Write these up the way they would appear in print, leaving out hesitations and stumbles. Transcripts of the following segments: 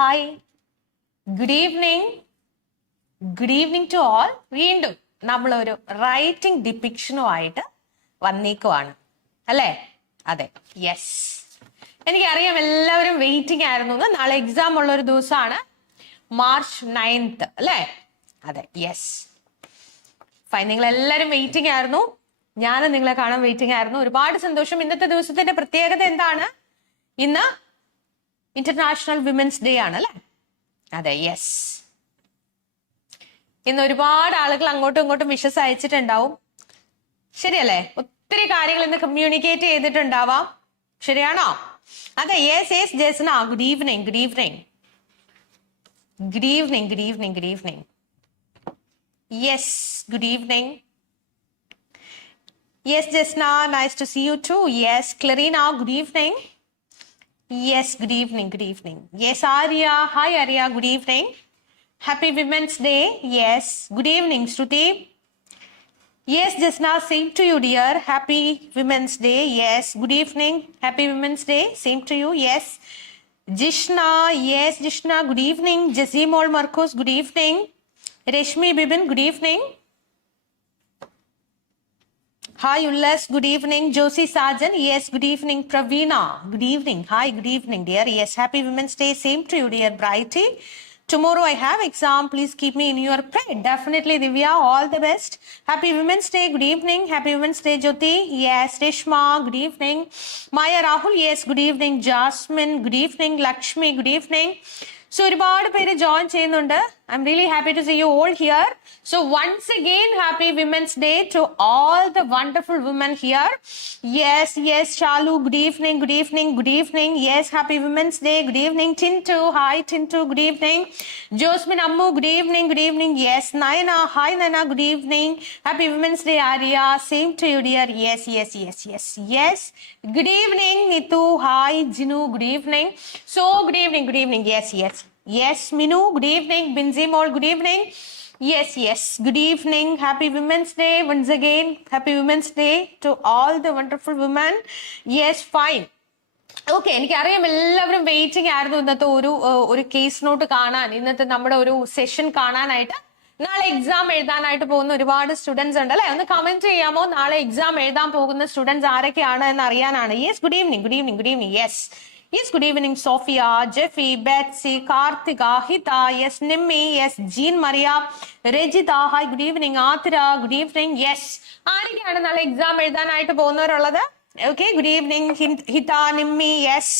Hi, good evening. Good evening to all. വീണ്ടും നമ്മളൊരു writing ഡിപ്പിക്ഷനുമായിട്ട് വന്നേക്കുവാണ് അല്ലേ? അതെ, യെസ്. എനിക്കറിയാം എല്ലാവരും വെയിറ്റിംഗ് ആയിരുന്നു. നാളെ എക്സാം ഉള്ള ഒരു ദിവസമാണ്, മാർച്ച് 9th അല്ലേ? അതെ, യെസ്. ഫൈൻ. നിങ്ങൾ എല്ലാവരും വെയിറ്റിംഗ് ആയിരുന്നു, ഞാനും നിങ്ങളെ കാണാൻ വെയിറ്റിംഗ് ആയിരുന്നു. ഒരുപാട് സന്തോഷം. ഇന്നത്തെ ദിവസത്തിന്റെ പ്രത്യേകത എന്താണ്? ഇന്ന് ഇന്റർനാഷണൽ വിമൻസ് ഡേ ആണ് അല്ലെ? അതെ, യെസ്. ഇന്ന് ഒരുപാട് ആളുകൾ അങ്ങോട്ടും ഇങ്ങോട്ടും വിഷസ് അയച്ചിട്ടുണ്ടാവും, ശരിയല്ലേ? ഒത്തിരി കാര്യങ്ങൾ ഇന്ന് കമ്മ്യൂണിക്കേറ്റ് ചെയ്തിട്ടുണ്ടാവാം, ശരിയാണോ? അതെ, yes yes Jasna. Good evening, good evening, good evening, good evening, good evening. Yes, good evening. Yes, Jasna, nice to see you too. Yes, Clarina, good evening. Yes, good evening, good evening. Yes, Arya. Hi, Arya, good evening. Happy Women's Day. Yes, good evening, Shruti. Yes, Jasna, same to you, dear. Happy Women's Day. Yes, good evening. Happy Women's Day. Same to you. Yes. Jishna, yes, Jishna, good evening. Jazimol Marcos, good evening. Reshmi Bibin, good evening. Hi, Ullas, good evening. Josie Sajan, yes, good evening. Praveena, good evening. Hi, good evening, dear. Yes, happy Women's Day. Same to you, dear Brighty. Tomorrow I have exam. Please keep me in your prayer. Definitely, Divya, all the best. Happy Women's Day. Good evening. Happy Women's Day, Jyoti. Yes, Rishma, good evening. Maya Rahul, yes, good evening. Jasmine, good evening. Lakshmi, good evening. So, ഒരുപാട് പേര് join ചെയ്യുന്നുണ്ട്. I'm really happy to see you all here. So, once again, happy Women's Day to all the wonderful women here. Yes, yes, Shalu, good evening, good evening, good evening. Yes, happy Women's Day. Good evening, Tintu. Hi, Tintu, good evening. Josmin Ammu, good evening, good evening. Yes, Naina. Hi, Naina, good evening. Happy Women's Day, Arya. Same to you, dear. Yes, yes, yes, yes, yes. Good evening, Nitu. Hi, Jinu, good evening. So, good evening, good evening. Yes, yes. Yes, Minu, good evening. Binzimol, good evening. Yes, yes, good evening. Happy Women's Day once again. Happy Women's Day to all the wonderful women. Yes, fine. Okay, എനിക്കറിയാം എല്ലാവരും waiting ആയിരുന്നു ഇന്നത്തെ ഒരു case not കാണാൻ, ഇന്നത്തെ നമ്മുടെ ഒരു session കാണാനായിട്ട്. നാളെ എക്സാം എഴുതാനായിട്ട് പോകുന്ന ഒരുപാട് സ്റ്റുഡൻസ് ഉണ്ട് അല്ലെ? ഒന്ന് കമന്റ് ചെയ്യാമോ? നാളെ എക്സാം എഴുതാൻ പോകുന്ന സ്റ്റുഡൻസ് ആരൊക്കെയാണ് എന്ന് അറിയാനാണ്. Yes, good evening, good evening, good evening. Yes, yes, good evening, Sophia, Jeffy, Betsy, Karthika, Hita, yes, Nimmi, yes, Jean Maria, Regita, hi, good evening, Athira, good evening. Yes, ആരൊക്കെയാണ് നാളെ exam എഴുതാനായിട്ട് പോകുന്നവരുള്ളത്? Okay, good evening, Hita, Nimmi, yes,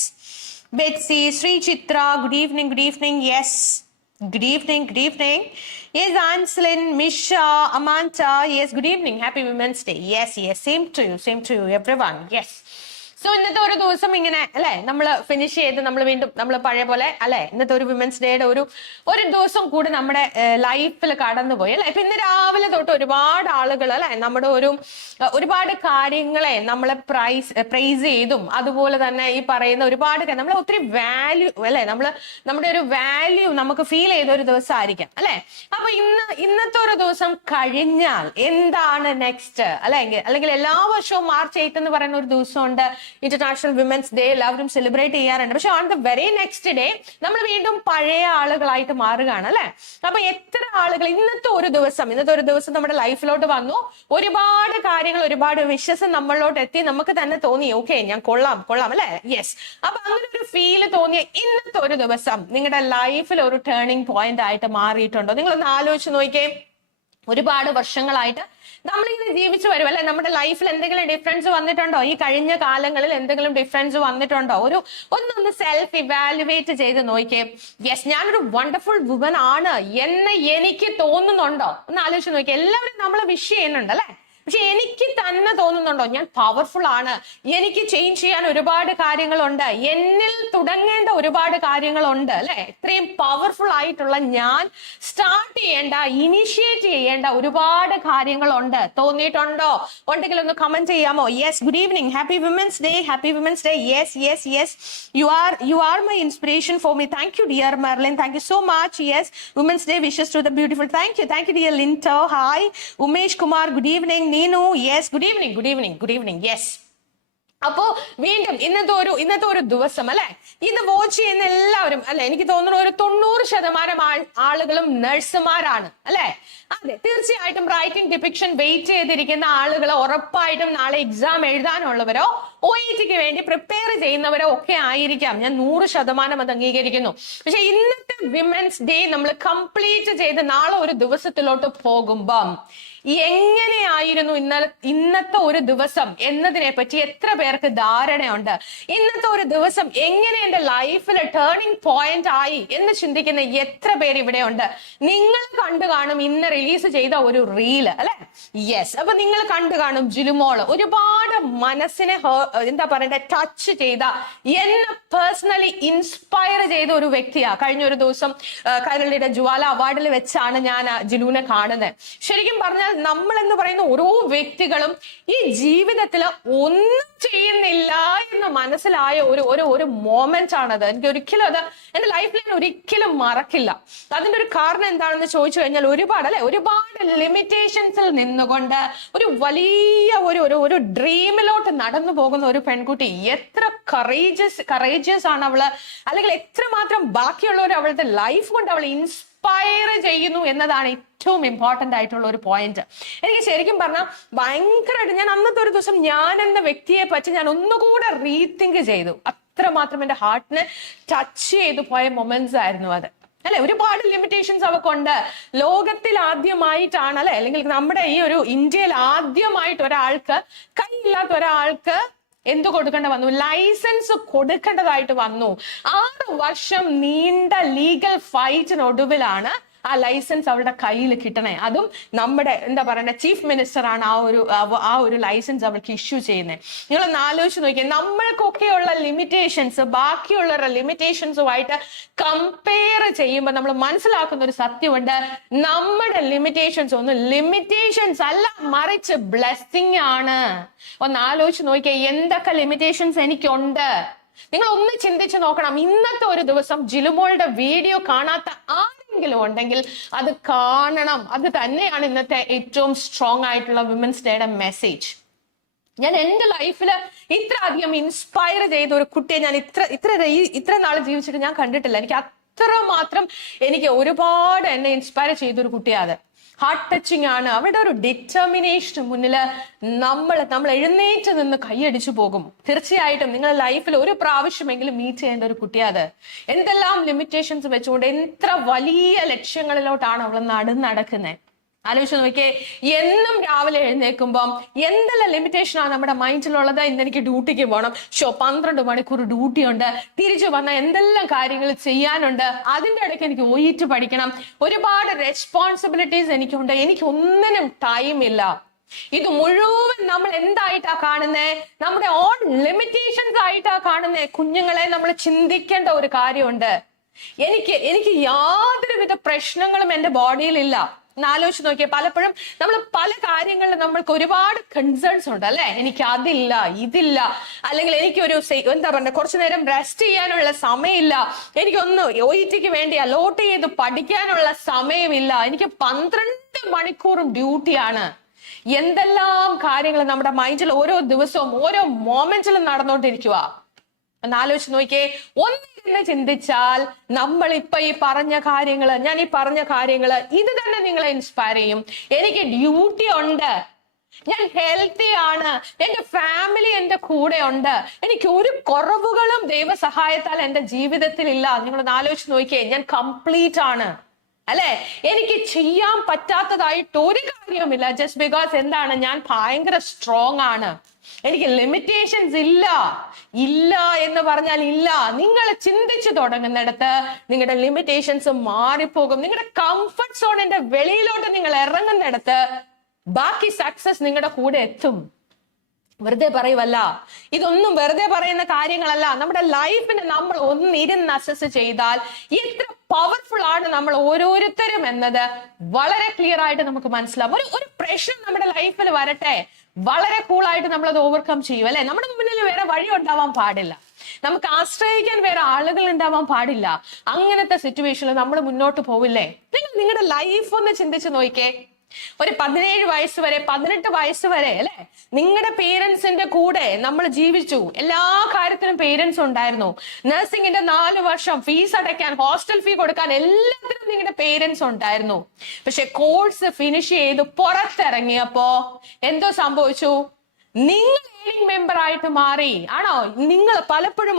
Betsy, Sri Chitra, good evening, good evening. Yes, good evening, good evening. Yes, Anselin, Misha, Amanta, yes, good evening, happy Women's Day. Yes, yes, same to you, everyone. Yes. So ഇന്നത്തെ ഒരു ദിവസം ഇങ്ങനെ അല്ലെ നമ്മൾ finish ചെയ്ത് നമ്മൾ വീണ്ടും നമ്മൾ പഴയ പോലെ അല്ലെ ഇന്നത്തെ ഒരു വിമൻസ് ഡേയുടെ ഒരു ദിവസം കൂടി നമ്മുടെ ലൈഫിൽ കടന്നുപോയി അല്ലെ? ഇപ്പൊ ഇന്ന് രാവിലെ തൊട്ട് ഒരുപാട് ആളുകൾ അല്ലെ നമ്മുടെ ഒരുപാട് കാര്യങ്ങളെ നമ്മളെ പ്രൈസ് ചെയ്തും അതുപോലെ തന്നെ ഈ പറയുന്ന ഒരുപാട് നമ്മൾ ഒത്തിരി വാല്യൂ അല്ലെ നമ്മുടെ ഒരു വാല്യൂ നമുക്ക് ഫീൽ ചെയ്ത ഒരു ദിവസമായിരിക്കാം അല്ലെ? അപ്പൊ ഇന്നത്തെ ഒരു ദിവസം കഴിഞ്ഞാൽ എന്താണ് നെക്സ്റ്റ് അല്ലെങ്കിൽ എല്ലാ വർഷവും മാർച്ച് 8 എന്ന് പറയുന്ന ഒരു ദിവസമുണ്ട്, ഇന്റർനാഷണൽ വിമൻസ് ഡേ എല്ലാവരും സെലിബ്രേറ്റ് ചെയ്യാറുണ്ട്. പക്ഷെ on the very next day നമ്മൾ വീണ്ടും പഴയ ആളുകളായിട്ട് മാറുകയാണ് അല്ലെ? അപ്പൊ എത്ര ആളുകൾ ഇന്നത്തെ ഒരു ദിവസം നമ്മുടെ ലൈഫിലോട്ട് വന്നു, ഒരുപാട് കാര്യങ്ങൾ ഒരുപാട് വിശ്വാസം നമ്മളിലോട്ട് എത്തി, നമുക്ക് തന്നെ തോന്നി ഓക്കെ ഞാൻ കൊള്ളാം അല്ലെ? യെസ്. അപ്പൊ അങ്ങനെ ഒരു ഫീല് തോന്നിയ ഇന്നത്തെ ഒരു ദിവസം നിങ്ങളുടെ ലൈഫിൽ ഒരു ടേണിംഗ് പോയിന്റ് ആയിട്ട് മാറിയിട്ടുണ്ടോ? നിങ്ങളൊന്ന് ആലോചിച്ച് നോക്കിയേ. ഒരുപാട് വർഷങ്ങളായിട്ട് നമ്മളിങ്ങനെ ജീവിച്ചു വരും അല്ലെ? നമ്മുടെ ലൈഫിൽ എന്തെങ്കിലും ഡിഫറൻസ് വന്നിട്ടുണ്ടോ? ഈ കഴിഞ്ഞ കാലങ്ങളിൽ എന്തെങ്കിലും ഡിഫറൻസ് വന്നിട്ടുണ്ടോ? ഒന്നൊന്ന് സെൽഫ് ഇവാലുവേറ്റ് ചെയ്ത് നോക്കിയേ. യെസ്, ഞാനൊരു വണ്ടർഫുൾ വുമൻ ആണ് എന്ന് എനിക്ക് തോന്നുന്നുണ്ടോ? ഒന്ന് ആലോചിച്ച് നോക്കിയേ. എല്ലാവരും നമ്മളെ വിഷ് ചെയ്യുന്നുണ്ട് അല്ലെ? പക്ഷെ എനിക്ക് തന്നെ തോന്നുന്നുണ്ടോ ഞാൻ പവർഫുൾ ആണ്, എനിക്ക് ചേഞ്ച് ചെയ്യാൻ ഒരുപാട് കാര്യങ്ങളുണ്ട്, എന്നിൽ തുടങ്ങേണ്ട ഒരുപാട് കാര്യങ്ങളുണ്ട് അല്ലെ? ഇത്രയും പവർഫുൾ ആയിട്ടുള്ള ഞാൻ സ്റ്റാർട്ട് ചെയ്യേണ്ട ഇനിഷ്യേറ്റ് ചെയ്യേണ്ട ഒരുപാട് കാര്യങ്ങളുണ്ട്. തോന്നിയിട്ടുണ്ടോ? ഉണ്ടെങ്കിൽ ഒന്ന് കമന്റ് ചെയ്യാമോ? Yes, good evening, happy women's day, happy women's day. Yes yes yes, you are my inspiration for me. Thank you dear Merlin, thank you so much. Yes, women's day wishes to the beautiful. Thank you dear Linto. Hi Umesh Kumar, good evening. Ninu, yes, good evening, good evening, good evening. Yes, അപ്പോ വീണ്ടും ഇന്നത്തെ ഒരു ദിവസം അല്ലെ, ഇത് watch ചെയ്യുന്ന എല്ലാവരും അല്ലെ, എനിക്ക് തോന്നുന്നു ഒരു 90% ആളുകളും നഴ്സുമാരാണ് അല്ലെ. അതെ, തീർച്ചയായിട്ടും റൈറ്റിംഗ് ഡിപിക്ഷൻ വെയിറ്റ് ചെയ്തിരിക്കുന്ന ആളുകൾ ഉറപ്പായിട്ടും നാളെ എക്സാം എഴുതാനുള്ളവരോ OETക്ക് വേണ്ടി പ്രിപ്പയർ ചെയ്യുന്നവരോ ഒക്കെ ആയിരിക്കാം. ഞാൻ 100% അത് അംഗീകരിക്കുന്നു. പക്ഷെ ഇന്നത്തെ വിമൻസ് ഡേ നമ്മൾ കംപ്ലീറ്റ് ചെയ്ത് നാളെ ഒരു ദിവസത്തിലോട്ട് പോകുമ്പം എങ്ങനെയായിരുന്നു ഇന്നത്തെ ഒരു ദിവസം എന്നതിനെ പറ്റി എത്ര പേർക്ക് ധാരണയുണ്ട്? ഇന്നത്തെ ഒരു ദിവസം എങ്ങനെ എന്റെ ലൈഫിൽ ടേണിംഗ് പോയിന്റ് ആയി എന്ന് ചിന്തിക്കുന്ന എത്ര പേര് ഇവിടെ ഉണ്ട്? നിങ്ങൾ കണ്ടു കാണും ഇന്ന് റിലീസ് ചെയ്ത ഒരു റീല് അല്ലെ. യെസ്, അപ്പൊ നിങ്ങൾ കണ്ടു കാണും ജിലുമോള് ഒരുപാട് മനസ്സിനെ എന്താ പറയണ്ടേ ടച്ച് ചെയ്ത, എന്നെ പേഴ്സണലി ഇൻസ്പയർ ചെയ്ത ഒരു വ്യക്തിയാ. കഴിഞ്ഞ ഒരു ദിവസം കൈരളിയുടെ ജ്വാല അവാർഡിൽ വെച്ചാണ് ഞാൻ ജിലുവിനെ കാണുന്നത്. ശരിക്കും പറഞ്ഞാൽ നമ്മൾ എന്ന് പറയുന്ന ഓരോ വ്യക്തികളും ഈ ജീവിതത്തിൽ ഒന്നും ചെയ്യുന്നില്ല എന്ന് മനസ്സിലായ ഒരു മൊമെന്റ് ആണത്. എനിക്ക് ഒരിക്കലും അത് എന്റെ ലൈഫിൽ ഞാൻ ഒരിക്കലും മറക്കില്ല. അതിന്റെ ഒരു കാരണം എന്താണെന്ന് ചോദിച്ചു കഴിഞ്ഞാൽ ഒരുപാട് ലിമിറ്റേഷൻസിൽ നിന്നുകൊണ്ട് ഒരു വലിയ ഒരു ഡ്രീമിലോട്ട് നടന്നു പോകുന്ന ഒരു പെൺകുട്ടി. എത്ര കറേജിയസ് ആണ് അവള്, അല്ലെങ്കിൽ എത്രമാത്രം ബാക്കിയുള്ളവർ അവളുടെ ലൈഫ് കൊണ്ട് അവൾ ഇൻസ്പയർ ചെയ്യുന്നു എന്നതാണ് ഏറ്റവും ഇമ്പോർട്ടന്റ് ആയിട്ടുള്ള ഒരു പോയിന്റ്. എനിക്ക് ശരിക്കും പറഞ്ഞാൽ ഭയങ്കരമായിട്ട് ഞാൻ അന്നത്തെ ഒരു ദിവസം ഞാൻ എന്ന വ്യക്തിയെ പറ്റി ഞാൻ ഒന്നുകൂടെ റീതിങ്ക് ചെയ്തു. അത്രമാത്രം എന്റെ ഹാർട്ടിനെ ടച്ച് ചെയ്തു പോയ മൊമെന്റ്സ് ആയിരുന്നു അത് അല്ലെ. ഒരുപാട് ലിമിറ്റേഷൻസ് അവക്കുണ്ട്. ലോകത്തിൽ ആദ്യമായിട്ടാണ് അല്ലെ, അല്ലെങ്കിൽ നമ്മുടെ ഈ ഒരു ഇന്ത്യയിൽ ആദ്യമായിട്ട് കൈയില്ലാത്ത ഒരാൾക്ക് എന്ത് കൊടുക്കേണ്ട വന്നു? ലൈസൻസ് കൊടുക്കേണ്ടതായിട്ട് വന്നു. 6 വർഷം നീണ്ട ലീഗൽ ഫൈറ്റിനൊടുവിലാണ് ആ ലൈസൻസ് അവളുടെ കയ്യിൽ കിട്ടണേ. അതും നമ്മുടെ എന്താ പറയണ്ട ചീഫ് മിനിസ്റ്റർ ആണ് ആ ഒരു ലൈസൻസ് അവൾക്ക് ഇഷ്യൂ ചെയ്യുന്നത്. നിങ്ങളൊന്ന് ആലോചിച്ച് നോക്കിയേ, നമ്മൾക്കൊക്കെയുള്ള ലിമിറ്റേഷൻസ് ബാക്കിയുള്ളവരുടെ ലിമിറ്റേഷൻസുമായിട്ട് കമ്പയർ ചെയ്യുമ്പോൾ നമ്മൾ മനസ്സിലാക്കുന്ന ഒരു സത്യമുണ്ട്. നമ്മുടെ ലിമിറ്റേഷൻസ് ഒന്നും ലിമിറ്റേഷൻസ് അല്ല, മറിച്ച് ബ്ലെസ്സിങ് ആണ്. ഒന്ന് ആലോചിച്ച് നോക്കിയേ, എന്തൊക്കെ ലിമിറ്റേഷൻസ് എനിക്കുണ്ട്. നിങ്ങൾ ഒന്ന് ചിന്തിച്ച് നോക്കണം. ഇന്നത്തെ ഒരു ദിവസം ജിലുമോളുടെ വീഡിയോ കാണാത്ത ആരെങ്കിലും ഉണ്ടെങ്കിൽ അത് കാണണം. അത് തന്നെയാണ് ഇന്നത്തെ ഏറ്റവും സ്ട്രോങ് ആയിട്ടുള്ള വിമൻസ് ഡേയുടെ മെസ്സേജ്. ഞാൻ എന്റെ ലൈഫിൽ ഇത്ര അധികം ഇൻസ്പയർ ചെയ്ത ഒരു കുട്ടിയെ ഞാൻ ഇത്ര നാൾ ജീവിച്ചിട്ട് ഞാൻ കണ്ടിട്ടില്ല. എനിക്ക് അത്രമാത്രം ഒരുപാട് എന്നെ ഇൻസ്പയർ ചെയ്തൊരു കുട്ടിയാണ്. ഹാർട്ട് ടച്ചിങ് ആണ്. അവരുടെ ഒരു ഡിറ്റർമിനേഷന് മുന്നില് നമ്മൾ എഴുന്നേറ്റ് നിന്ന് കൈയടിച്ചു പോകും. തീർച്ചയായിട്ടും നിങ്ങളുടെ ലൈഫിൽ ഒരു പ്രാവശ്യമെങ്കിലും മീറ്റ് ചെയ്യേണ്ട ഒരു കുട്ടിയത്. എന്തെല്ലാം ലിമിറ്റേഷൻസ് വെച്ചുകൊണ്ട് എത്ര വലിയ ലക്ഷ്യങ്ങളിലോട്ടാണ് അവൾ നടക്കുന്നത്. ആലോചിച്ച് നോക്കിയേ, എന്നും രാവിലെ എഴുന്നേൽക്കുമ്പം എന്തെല്ലാം ലിമിറ്റേഷനാണ് നമ്മുടെ മൈൻഡിലുള്ളത്. ഇന്ന് എനിക്ക് ഡ്യൂട്ടിക്ക് പോകണം, 12 മണിക്കൂർ ഡ്യൂട്ടി ഉണ്ട്, തിരിച്ചു വന്ന എന്തെല്ലാം കാര്യങ്ങൾ ചെയ്യാനുണ്ട്, അതിൻ്റെ ഇടയ്ക്ക് എനിക്ക് OET പഠിക്കണം, ഒരുപാട് റെസ്പോൺസിബിലിറ്റീസ് എനിക്കുണ്ട്, എനിക്ക് ഒന്നിനും ടൈം ഇല്ല. ഇത് മുഴുവൻ നമ്മൾ എന്തായിട്ടാ കാണുന്നേ? നമ്മുടെ ഓൺ ലിമിറ്റേഷൻസ് ആയിട്ടാ കാണുന്നേ. കുഞ്ഞുങ്ങളെ നമ്മൾ ചിന്തിക്കേണ്ട ഒരു കാര്യമുണ്ട്. എനിക്ക് യാതൊരുവിധ പ്രശ്നങ്ങളും എന്റെ ബോഡിയിലില്ല. ആലോചിച്ച് നോക്കിയേ, പലപ്പോഴും നമ്മൾ പല കാര്യങ്ങളിലും നമ്മൾക്ക് ഒരുപാട് കൺസേൺസ് ഉണ്ട് അല്ലെ. എനിക്ക് അതില്ല, ഇതില്ല, അല്ലെങ്കിൽ എനിക്കൊരു എന്താ പറയുക കുറച്ചു നേരം റെസ്റ്റ് ചെയ്യാനുള്ള സമയമില്ല, എനിക്കൊന്ന് OETക്ക് വേണ്ടി അലോട്ട് ചെയ്ത് പഠിക്കാനുള്ള സമയമില്ല, എനിക്ക് 12 മണിക്കൂറും ഡ്യൂട്ടിയാണ്. എന്തെല്ലാം കാര്യങ്ങൾ നമ്മുടെ മൈൻഡിൽ ഓരോ ദിവസവും ഓരോ മൊമെന്റ്സിലും നടന്നുകൊണ്ടിരിക്കുക. എന്നാലോചിച്ച് നോക്കിയേ, ഒന്നിരുന്ന് ചിന്തിച്ചാൽ നമ്മൾ ഇപ്പൊ ഞാൻ ഈ പറഞ്ഞ കാര്യങ്ങള് ഇത് തന്നെ നിങ്ങളെ ഇൻസ്പയർ ചെയ്യും. എനിക്ക് ഡ്യൂട്ടി ഉണ്ട്, ഞാൻ ഹെൽത്തി ആണ്, എന്റെ ഫാമിലി എന്റെ കൂടെ ഉണ്ട്, എനിക്ക് ഒരു കുറവുകളും ദൈവസഹായത്താൽ എന്റെ ജീവിതത്തിൽ ഇല്ല. നിങ്ങളൊന്ന് ആലോചിച്ച് നോക്കിയേ, ഞാൻ കംപ്ലീറ്റ് ആണ് അല്ലെ. എനിക്ക് ചെയ്യാൻ പറ്റാത്തതായിട്ട് ഒരു കാര്യവുമില്ല. ജസ്റ്റ് ബിക്കോസ് എന്താണ്, ഞാൻ ഭയങ്കര സ്ട്രോങ് ആണ്. എനിക്ക് ലിമിറ്റേഷൻസ് ഇല്ല എന്ന് പറഞ്ഞാൽ ഇല്ല. നിങ്ങൾ ചിന്തിച്ചു തുടങ്ങുന്നിടത്ത് നിങ്ങളുടെ ലിമിറ്റേഷൻസ് മാറിപ്പോകും. നിങ്ങളുടെ കംഫർട്ട് സോണിന്റെ വെളിയിലോട്ട് നിങ്ങൾ ഇറങ്ങുന്നിടത്ത് ബാക്കി സക്സസ് നിങ്ങളുടെ കൂടെ എത്തും. വെറുതെ പറയുവല്ല, ഇതൊന്നും വെറുതെ പറയുന്ന കാര്യങ്ങളല്ല. നമ്മുടെ ലൈഫിന് നമ്മൾ ഒന്നിരുന്ന് അസസ് ചെയ്താൽ എത്ര പവർഫുൾ ആണ് നമ്മൾ ഓരോരുത്തരും എന്നത് വളരെ ക്ലിയർ ആയിട്ട് നമുക്ക് മനസ്സിലാവും. ഒരു പ്രശ്നം നമ്മുടെ ലൈഫിൽ വരട്ടെ, വളരെ കൂളായിട്ട് നമ്മൾ അത് ഓവർകം ചെയ്യും അല്ലെ. നമ്മുടെ മുന്നിൽ വേറെ വഴി ഉണ്ടാവാൻ പാടില്ല, നമുക്ക് ആശ്രയിക്കാൻ വേറെ ആളുകൾ ഉണ്ടാവാൻ പാടില്ല. അങ്ങനത്തെ സിറ്റുവേഷനിൽ നമ്മൾ മുന്നോട്ട് പോവില്ലേ? നിങ്ങളുടെ ലൈഫ് ഒന്ന് ചിന്തിച്ച് നോക്കിക്കേ. ഒരു 17 വയസ്സ് വരെ 18 വയസ്സ് വരെ അല്ലെ നിങ്ങളുടെ പേരൻസിന്റെ കൂടെ നമ്മൾ ജീവിച്ചു. എല്ലാ കാര്യത്തിനും പേരൻസ് ഉണ്ടായിരുന്നു. നഴ്സിംഗിന്റെ 4 വർഷം ഫീസ് അടയ്ക്കാൻ, ഹോസ്റ്റൽ ഫീ കൊടുക്കാൻ എല്ലാത്തിനും നിങ്ങളുടെ പേരൻസ് ഉണ്ടായിരുന്നു. പക്ഷെ കോഴ്സ് ഫിനിഷ് ചെയ്ത് പുറത്തിറങ്ങിയപ്പോ എന്തോ സംഭവിച്ചു? നിങ്ങൾ ഏണിംഗ് മെമ്പർ ആയിട്ട് മാറി. ആണോ? നിങ്ങൾ പലപ്പോഴും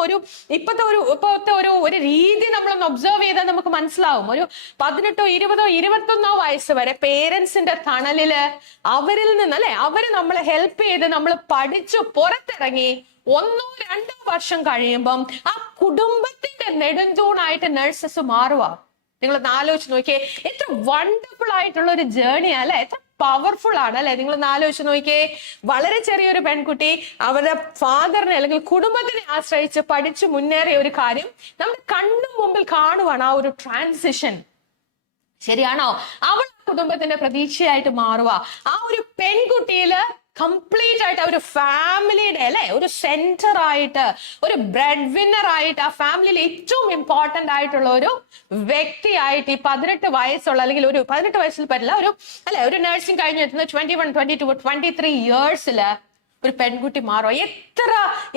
ഇപ്പോഴത്തെ ഒരു രീതി നമ്മളൊന്ന് ഒബ്സർവ് ചെയ്താൽ നമുക്ക് മനസ്സിലാവും. ഒരു 18, 20, 21 വയസ്സ് വരെ പേരൻസിന്റെ തണലില് അവരിൽ നിന്ന് അല്ലെ അവര് നമ്മളെ ഹെൽപ്പ് ചെയ്ത് നമ്മൾ പഠിച്ചു പുറത്തിറങ്ങി 1, 2 വർഷം കഴിയുമ്പം ആ കുടുംബത്തിന്റെ നെടുന്തൂണായിട്ട് നഴ്സസ് മാറുക. നിങ്ങളൊന്ന് ആലോചിച്ച് നോക്കിയേ, എത്ര വണ്ടർഫുൾ ആയിട്ടുള്ള ഒരു ജേർണി അല്ലെ, എത്ര പവർഫുൾ ആണ് അല്ലെ. നിങ്ങളൊന്ന് ആലോചിച്ച് നോക്കിയേ, വളരെ ചെറിയൊരു പെൺകുട്ടി അവരുടെ ഫാദറിനെ അല്ലെങ്കിൽ കുടുംബത്തിനെ ആശ്രയിച്ച് പഠിച്ചു മുന്നേറിയ ഒരു കാര്യം നമ്മുടെ കണ്ണു മുമ്പിൽ കാണുവാണ്. ആ ഒരു ട്രാൻസിഷൻ ശരിയാണോ? അവൾ കുടുംബത്തിന്റെ പ്രതീക്ഷയായിട്ട് മാറുക. ആ ഒരു പെൺകുട്ടിയില് കംപ്ലീറ്റ് ആയിട്ട് ഒരു ഫാമിലിയുടെ അല്ലെ ഒരു സെന്റർ ആയിട്ട്, ഒരു ബ്രെഡ് വിന്നർ ആയിട്ട്, ആ ഫാമിലിയിൽ ഏറ്റവും ഇമ്പോർട്ടന്റ് ആയിട്ടുള്ള ഒരു വ്യക്തിയായിട്ട് ഈ 18 വയസ്സുള്ള അല്ലെങ്കിൽ ഒരു 18 വയസ്സിൽ പറ്റില്ല, ഒരു നഴ്സിംഗ് കഴിഞ്ഞ് എത്തുന്ന 21, 22, 23 ഇയേഴ്സില് ഒരു പെൺകുട്ടി മാറോ.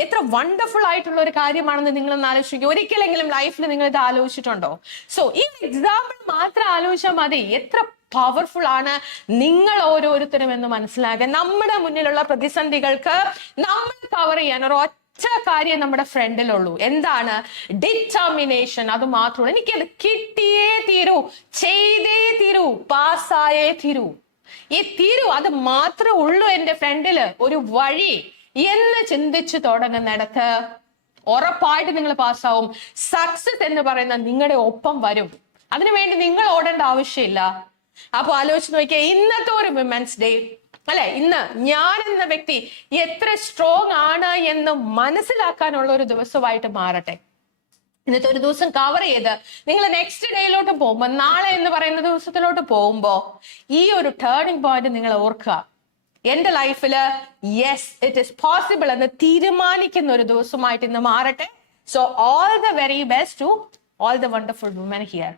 എത്ര വണ്ടർഫുൾ ആയിട്ടുള്ള ഒരു കാര്യമാണെന്ന് നിങ്ങളൊന്ന് ആലോചിക്കുക. ഒരിക്കലെങ്കിലും ലൈഫിൽ നിങ്ങൾ ഇത് ആലോചിച്ചിട്ടുണ്ടോ? സോ ഈ എക്സാമ്പിൾ മാത്രം ആലോചിച്ചാൽ മതി എത്ര പവർഫുൾ ആണ് നിങ്ങൾ ഓരോരുത്തരും എന്ന് മനസ്സിലാക്കാൻ. നമ്മുടെ മുന്നിലുള്ള പ്രതിസന്ധികൾക്ക് നമ്മൾ കവർ ചെയ്യാൻ ഒറ്റ കാര്യം നമ്മുടെ ഫ്രണ്ടിലുള്ളൂ. എന്താണ്? ഡിറ്റർമിനേഷൻ. അത് മാത്രമല്ല, എനിക്കത് കിട്ടിയേ തീരൂ, ചെയ്തേ തീരൂ, പാസ്സായേ തീരൂ. അത് മാത്രമേ ഉള്ളൂ എന്റെ ഫ്രണ്ടില് ഒരു വഴി എന്ന് ചിന്തിച്ചു തുടങ്ങുന്നിടത്ത് ഉറപ്പായിട്ട് നിങ്ങൾ പാസ്സാവും. സക്സസ് എന്ന് പറയുന്ന നിങ്ങളുടെ ഒപ്പം വരും. അതിനുവേണ്ടി നിങ്ങൾ ഓടേണ്ട ആവശ്യമില്ല. അപ്പൊ ആലോചിച്ച് നോക്കിയേ, ഇന്നത്തെ ഒരു വിമൻസ് ഡേ അല്ലെ, ഇന്ന് ഞാൻ എന്ന വ്യക്തി എത്ര സ്ട്രോങ് ആണ് എന്ന് മനസ്സിലാക്കാനുള്ള ഒരു ദിവസമായിട്ട് മാറട്ടെ. ഇന്നത്തെ ഒരു ദിവസം കവർ ചെയ്ത് നിങ്ങൾ നെക്സ്റ്റ് ഡേയിലോട്ട് പോകുമ്പോ, നാളെ എന്ന് പറയുന്ന ദിവസത്തിലോട്ട് പോകുമ്പോ ഈ ഒരു ടേണിംഗ് പോയിന്റ് നിങ്ങൾ ഓർക്കുക. എന്റെ ലൈഫില് യെസ് ഇറ്റ് ഇസ് പോസിബിൾ എന്ന് തീരുമാനിക്കുന്ന ഒരു ദിവസമായിട്ട് ഇന്ന് മാറട്ടെ. So all the very best to all the wonderful woman here.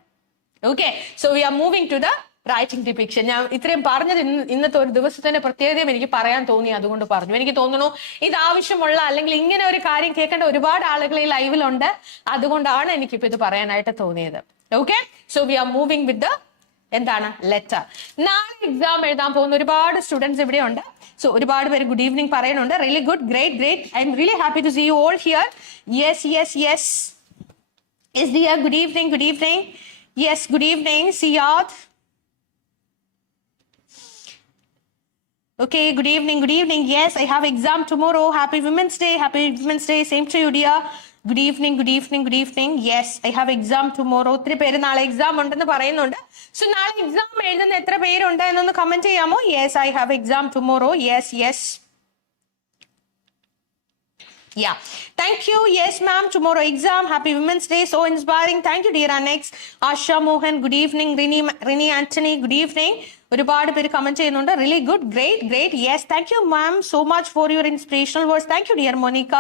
Okay, so we are moving to the writing depiction. ഞാൻ ഇത്രയും പറഞ്ഞത് ഇന്നത്തെ ഒരു ദിവസത്തിന്റെ പ്രത്യേകതയും എനിക്ക് പറയാൻ തോന്നി, അതുകൊണ്ട് പറഞ്ഞു. എനിക്ക് തോന്നുന്നു ഇത് ആവശ്യമുള്ള അല്ലെങ്കിൽ ഇങ്ങനെ ഒരു കാര്യം കേൾക്കേണ്ട ഒരുപാട് ആളുകൾ ഈ ലൈവിലുണ്ട്. അതുകൊണ്ടാണ് എനിക്കിപ്പോ ഇത് പറയാനായിട്ട് തോന്നിയത്. Okay, so we are moving with the എന്താണ് ലെറ്റർ. നാളെ എക്സാം എഴുതാൻ പോകുന്ന ഒരുപാട് സ്റ്റുഡൻസ് ഇവിടെ ഉണ്ട്. സോ ഒരുപാട് പേര് ഗുഡ് ഈവനിങ് പറയുന്നുണ്ട്. Really good, great great. I am really happy to see you all here. Yes yes yes yes dear, good evening, good evening. Yes, good evening Siyad. Okay, good evening, good evening. Yes, I have exam tomorrow. Happy Women's Day, happy Women's Day. Same to you, dear. Good evening, good evening, good evening. Yes, I have exam tomorrow. ഒത്തിരി പേര് നാളെ exam ഉണ്ടെന്ന് പറയുന്നുണ്ട്. So നാളെ exam എഴുതുന്ന എത്ര പേരുണ്ട് എന്നൊന്ന് കമന്റ് ചെയ്യാമോ? Yes, I have exam tomorrow. Yes, yes. Yeah, thank you. Yes, ma'am. Tomorrow exam. Happy Women's Day. So inspiring. Thank you, dear. Next, Asha Mohan. Good evening. Rini Anthony. Good evening. ഒരുപാട് പേര് comment ചെയ്യുന്നുണ്ട്. Really good, great great. Yes, thank you ma'am so much for your inspirational words. Thank you dear Monica.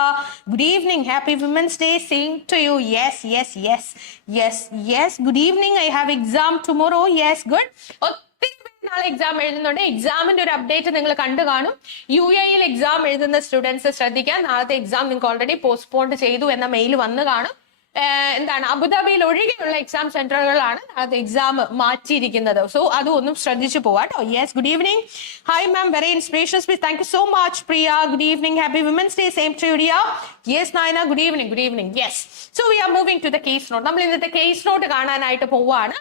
Good evening, happy women's day. Same to you. Yes yes yes yes yes. Good evening. I have exam tomorrow. Yes, good. ഒത്തിരി പേര് നാളെ exam എഴുതുന്നുണ്ട്. എക്സാമിന്റെ ഒരു update നിങ്ങൾ കണ്ടു കാണും. UAE exam എഴുതുന്ന സ്റ്റുഡൻസ് ശ്രദ്ധിക്കാൻ. നാളത്തെ എക്സാം നിങ്ങൾക്ക് ഓൾറെഡി പോസ്റ്റ്പോണ്ട് ചെയ്തു എന്ന മെയിൽ വന്നു കാണും. എന്താണ്, അബുദാബിയിൽ ഒഴികെയുള്ള എക്സാം സെന്ററുകളാണ് അത് എക്സാം മാറ്റിയിരിക്കുന്നത്. സോ അതും ഒന്നും ശ്രദ്ധിച്ചു പോവാട്ടോ. Yes, good evening. Hi ma'am, very inspirational speech. Thank you so much Priya. Good evening, happy women's day. Same to you dear. Yes Nayana, good evening, good evening. Yes, so we are moving to the case note. നമ്മൾ ഇന്നത്തെ case not കാണാനായിട്ട് പോവാണ്.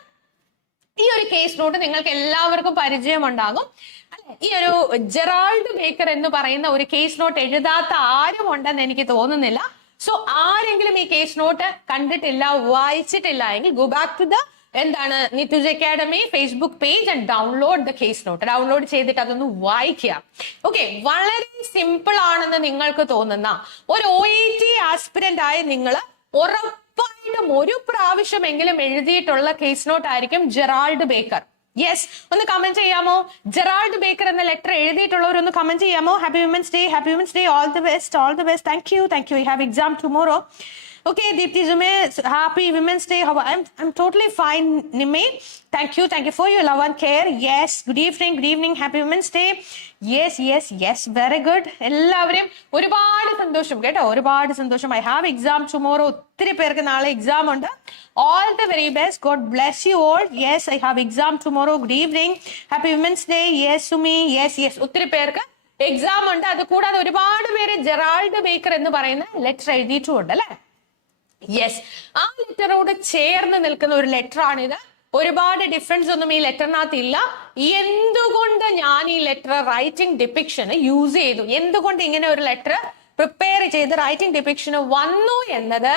ഈ ഒരു case not നിങ്ങൾക്ക് എല്ലാവർക്കും പരിചയമുണ്ടാകും അല്ലെ. ഈ ഒരു ജെറാൾഡ് ബേക്കർ എന്ന് പറയുന്ന ഒരു കേസ് നോട്ട് എഴുതാത്ത ആരും ഉണ്ടെന്ന് എനിക്ക് തോന്നുന്നില്ല. സോ ആരെങ്കിലും ഈ കേസ് നോട്ട് കണ്ടിട്ടില്ല, വായിച്ചിട്ടില്ല എങ്കിൽ ഗോ ബാക്ക് ടു ദ എന്താണ് Nithuj academy Facebook page and download the case note. Download ചെയ്തിട്ട് അതൊന്ന് വായിക്കുക. ഓക്കെ, വളരെ സിമ്പിൾ ആണെന്ന് നിങ്ങൾക്ക് തോന്നുന്ന ഒരു OET ആസ്പിരന്റ് ആയ നിങ്ങൾ ഉറപ്പായിട്ടും ഒരു പ്രാവശ്യമെങ്കിലും എഴുതിയിട്ടുള്ള കേസ് നോട്ട് ആയിരിക്കും ജെറാൾഡ് ബേക്കർ. യെസ്, ഒന്ന് കമന്റ് ചെയ്യാമോ? ജെറാൾഡ് ബേക്കർ എന്ന ലെറ്റർ എഴുതിയിട്ടുള്ളവരൊന്ന് കമന്റ് ചെയ്യാമോ? Happy women's day, happy women's day. All the best, all the best. Thank you, thank U. I have exam tomorrow. Okay, Deepti Zume, happy Women's Day. I'm totally fine, Nime. Thank you for your love and care. Yes, good evening, happy Women's Day. Yes, very good. എല്ലാവരും ഒരുപാട് സന്തോഷം കേട്ടോ, ഒരുപാട് സന്തോഷം. I have exam tomorrow. ഒത്തിരി പേർക്ക് നാളെ exam ഉണ്ട്. All the very best. God bless you all. Yes, I have exam tomorrow. Good evening. Happy Women's Day. Yes, Sumi. Yes. ഒത്തിരി പേർക്ക് എക്സാം ഉണ്ട്. അത് കൂടാതെ ഒരുപാട് പേര് ജെറാൾഡ് ബേക്കർ എന്ന് പറയുന്ന ലെറ്റർ എഴുതിയിട്ടുമുണ്ട് അല്ലെ? യെസ്, ആ ലെറ്ററോട് ചേർന്ന് നിൽക്കുന്ന ഒരു ലെറ്റർ ആണിത്. ഒരുപാട് ഡിഫറൻസ് ഒന്നും ഈ ലെറ്ററിനകത്ത് ഇല്ല. എന്തുകൊണ്ട് ഞാൻ ഈ ലെറ്റർ റൈറ്റിംഗ് ഡിപിക്ഷന് യൂസ് ചെയ്തു, എന്തുകൊണ്ട് ഇങ്ങനെ ഒരു ലെറ്റർ പ്രിപ്പയർ ചെയ്ത് റൈറ്റിംഗ് ഡിപിക്ഷന് വന്നു എന്നത്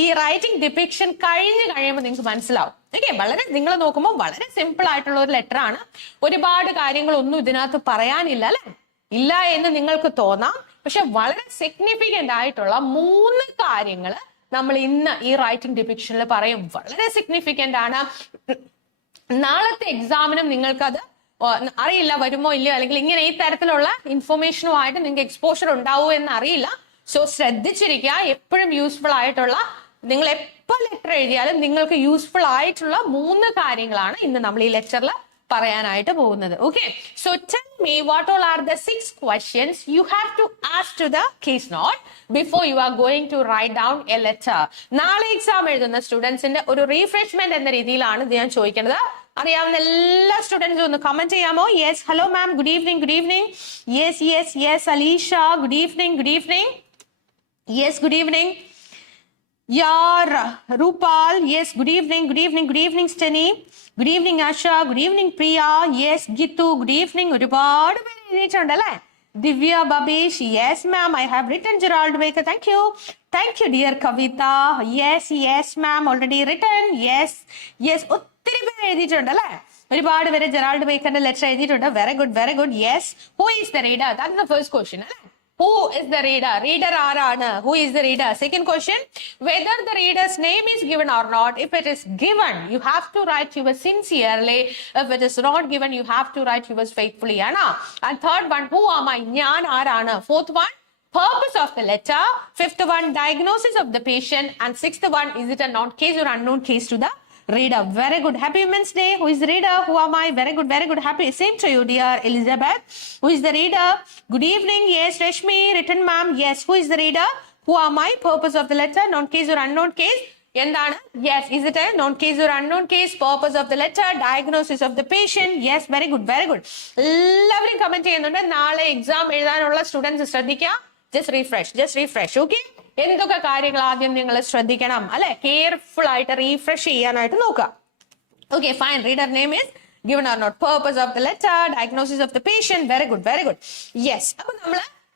ഈ റൈറ്റിംഗ് ഡിപിക്ഷൻ കഴിയുമ്പോൾ നിങ്ങൾക്ക് മനസ്സിലാവും. ഓക്കെ, വളരെ നിങ്ങൾ നോക്കുമ്പോൾ വളരെ സിമ്പിൾ ആയിട്ടുള്ള ഒരു ലെറ്റർ ആണ്. ഒരുപാട് കാര്യങ്ങളൊന്നും ഇതിനകത്ത് പറയാനില്ല അല്ലെ? ഇല്ല എന്ന് നിങ്ങൾക്ക് തോന്നാം, പക്ഷെ വളരെ സിഗ്നിഫിക്കന്റ് ആയിട്ടുള്ള 3 കാര്യങ്ങൾ നമ്മൾ ഇന്ന് ഈ റൈറ്റിംഗ് ഡിപിക്ഷനിൽ പറയും. വളരെ സിഗ്നിഫിക്കന്റ് ആണ്. നാളത്തെ എക്സാമിനും നിങ്ങൾക്ക് അത് അറിയില്ല വരുമോ ഇല്ലയോ, അല്ലെങ്കിൽ ഇങ്ങനെ ഈ തരത്തിലുള്ള ഇൻഫർമേഷനുമായിട്ട് നിങ്ങൾക്ക് എക്സ്പോഷർ ഉണ്ടാവുമോ എന്ന് അറിയില്ല. സോ ശ്രദ്ധിച്ചിരിക്കുക. എപ്പോഴും യൂസ്ഫുൾ ആയിട്ടുള്ള, നിങ്ങൾ എപ്പോൾ ലെറ്റർ എഴുതിയാലും നിങ്ങൾക്ക് യൂസ്ഫുൾ ആയിട്ടുള്ള 3 കാര്യങ്ങളാണ് ഇന്ന് നമ്മൾ ഈ ലെക്ചറിൽ പറയാനായിട്ട് പോകുന്നത്. Okay, so tell me what all are the 6 questions you have to ask to the case note before you are going to write down a letter. നാളെ എക്സാം എഴുതുന്ന സ്റ്റുഡൻസിന്റെ ഒരു റീഫ്രഷ്മെന്റ് എന്ന രീതിയിലാണ് ഇത് ഞാൻ ചോദിക്കുന്നത്. അറിയാവുന്ന എല്ലാ സ്റ്റുഡൻസും ഒന്ന് കമന്റ് ചെയ്യാമോ? Yes, hello ma'am, good evening. Yes Alisha, good evening. Yes, good evening. Yar, Rupal, yes, good evening, Steny. Good evening, Asha. Good evening, Priya. Yes, Gitu, good evening. ഒരുപാട് പേര് എഴുതിയിട്ടുണ്ടല്ലേ? Divya, Babish, yes, ma'am. I have written Gerald Baker. Thank you, dear Kavita. Yes, ma'am. Already written. Yes. ഒത്തിരി പേര് എഴുതിയിട്ടുണ്ടല്ലേ? ഒരുപാട് പേര് Gerald ബേക്കറിന്റെ letter എഴുതിയിട്ടുണ്ട്. Very good. Yes. Who is the reader? That's the first question. Who is the reader? Reader ആരാണ്? Who is the reader? Second question, whether the reader's name is given or not. If it is given, you have to write yours sincerely. If it is not given, you have to write yours faithfully. And third one, who am I? ഞാൻ ആരാണ്? Fourth one, purpose of the letter. Fifth one, diagnosis of the patient. And sixth one, is it a known case or unknown case to the reader? Very good. Happy Women's Day. Who is the reader? Who am I? Very good. Happy. Same to you, dear Elizabeth. Who is the reader? Good evening. Yes, Rashmi, written ma'am. Yes, who is the reader? Who am I? Purpose of the letter, known case or unknown case. Endana? Yes, is it a known case or unknown case? Purpose of the letter, diagnosis of the patient. Yes, very good. Lovely comment ചെയ്യുന്നുണ്ട്. നാളെ exam എഴുതാനുള്ള students ശ്രദ്ധിക്കുക. Just refresh. Okay? എന്തൊക്കെ കാര്യങ്ങൾ ആദ്യം നിങ്ങൾ ശ്രദ്ധിക്കണം അല്ലെ? കെയർഫുൾ ആയിട്ട് റീഫ്രഷ് ചെയ്യാനായിട്ട് നോക്കുക. Okay, fine. Reader name is given or not, purpose of the letter, diagnosis of the patient. Very good. Yes, അപ്പൊ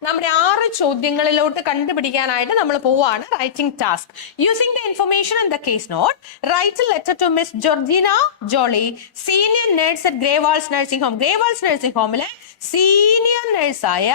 നമ്മുടെ 6 ചോദ്യങ്ങളിലോട്ട് കണ്ടുപിടിക്കാനായിട്ട് നമ്മൾ പോവാണ്. Writing task. Using the information in the case note, write a letter to miss Georgina Jolly, senior nurse at Greywalls nursing home. Greywalls nursing ഹോമിലെ senior നഴ്സായ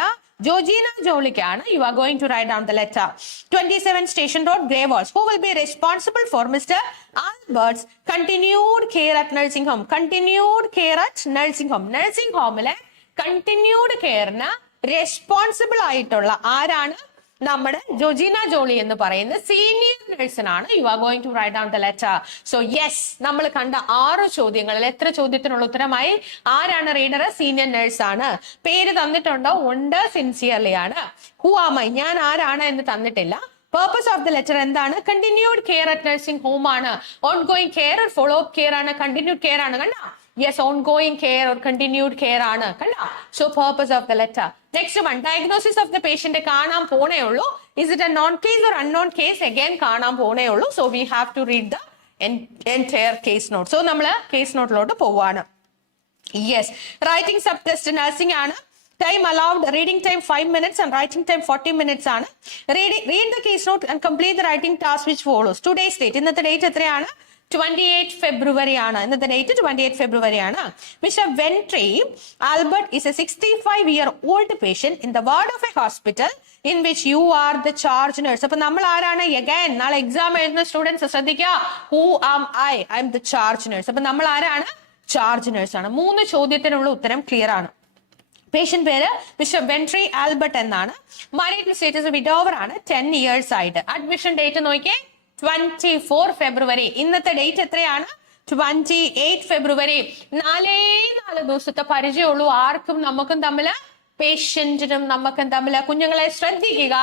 Georgina ജോളിക്കാണ് you are going to write down the letter. 27 Station Road, Grey Walls. Who will be responsible for Mr. Albert's continued care at nursing home? Continued care at nursing home. Nursing homeലെ continued careന് responsible ആയിട്ടുള്ള ആരാണ്? നമ്മുടെ Georgina Jolly എന്ന് പറയുന്ന senior നഴ്സിനാണ് you are going to write down the letter. So yes, നമ്മൾ കണ്ട 6 ചോദ്യങ്ങളിൽ എത്ര ചോദ്യത്തിനുള്ള ഉത്തരമായി? ആരാണ് റീഡർ? സീനിയർ നഴ്സ് ആണ്. പേര് തന്നിട്ടുണ്ടോ? ഉണ്ട്. സിൻസിയർലി ആണ്. Who am I? ഞാൻ ആരാണ് എന്ന് തന്നിട്ടില്ല. Purpose of the letter എന്താണ്? Continued care at nursing home ആണ്. Ongoing care or follow up care ആണ്. Continued care ആണ്. കണ്ടോ? Yes, ongoing care or continued care ആണ്. കണ്ടോ? So purpose of the letter. Next one, diagnosis of the patient കാണാൻ പോണേ ഉള്ളൂ. Is it a known case or unknown case? Again കാണാൻ പോണേ ഉള്ളൂ. So we have to read the entire case note. So നമ്മൾ case നോട്ടിലോട്ട് പോവാണ്. Yes, writing subtest nursing ആണ്. Time allowed, reading time 5 minutes and writing time 40 minutes ആണ്. Read the case note and complete the writing task which follows. Today's date, ഇന്നത്തെ date എത്രയാണ്? 28 February ആണ്. ഇന്നത്തെ date 28 February ആണ്. Mr. Ventry Albert is a 65-year-old patient in the ward of a hospital in which you are the charge nurse. അപ്പൊ നമ്മൾ ആരാണ്? Again, നാളെ exam എഴുതുന്ന സ്റ്റുഡൻസ് ശ്രദ്ധിക്കുക. Who am I? I am the charge nurse. അപ്പൊ നമ്മൾ ആരാണ്? Charge nurse ആണ്. 3 ചോദ്യത്തിനുള്ള ഉത്തരം ക്ലിയർ ആണ്. പേഷ്യന്റ് പേര് മിസ്റ്റർ വെൻട്രി ആൽബർട്ട് എന്നാണ്. മാരിറ്റൽ സ്റ്റേറ്റസ് വിഡോവർ ആണ്. 10 years ആയിട്ട്. അഡ്മിഷൻ ഡേറ്റ് നോക്കിയേ, 24 ഫെബ്രുവരി. ഇന്നത്തെ ഡേറ്റ് എത്രയാണ്? 28 ഫെബ്രുവരി. 4 ദിവസത്തെ പരിചയമുള്ളൂ ആർക്കും നമുക്കും തമ്മില്, പേഷ്യന്റിനും നമുക്കും തമ്മില്. കുഞ്ഞുങ്ങളെ ശ്രദ്ധിക്കുക,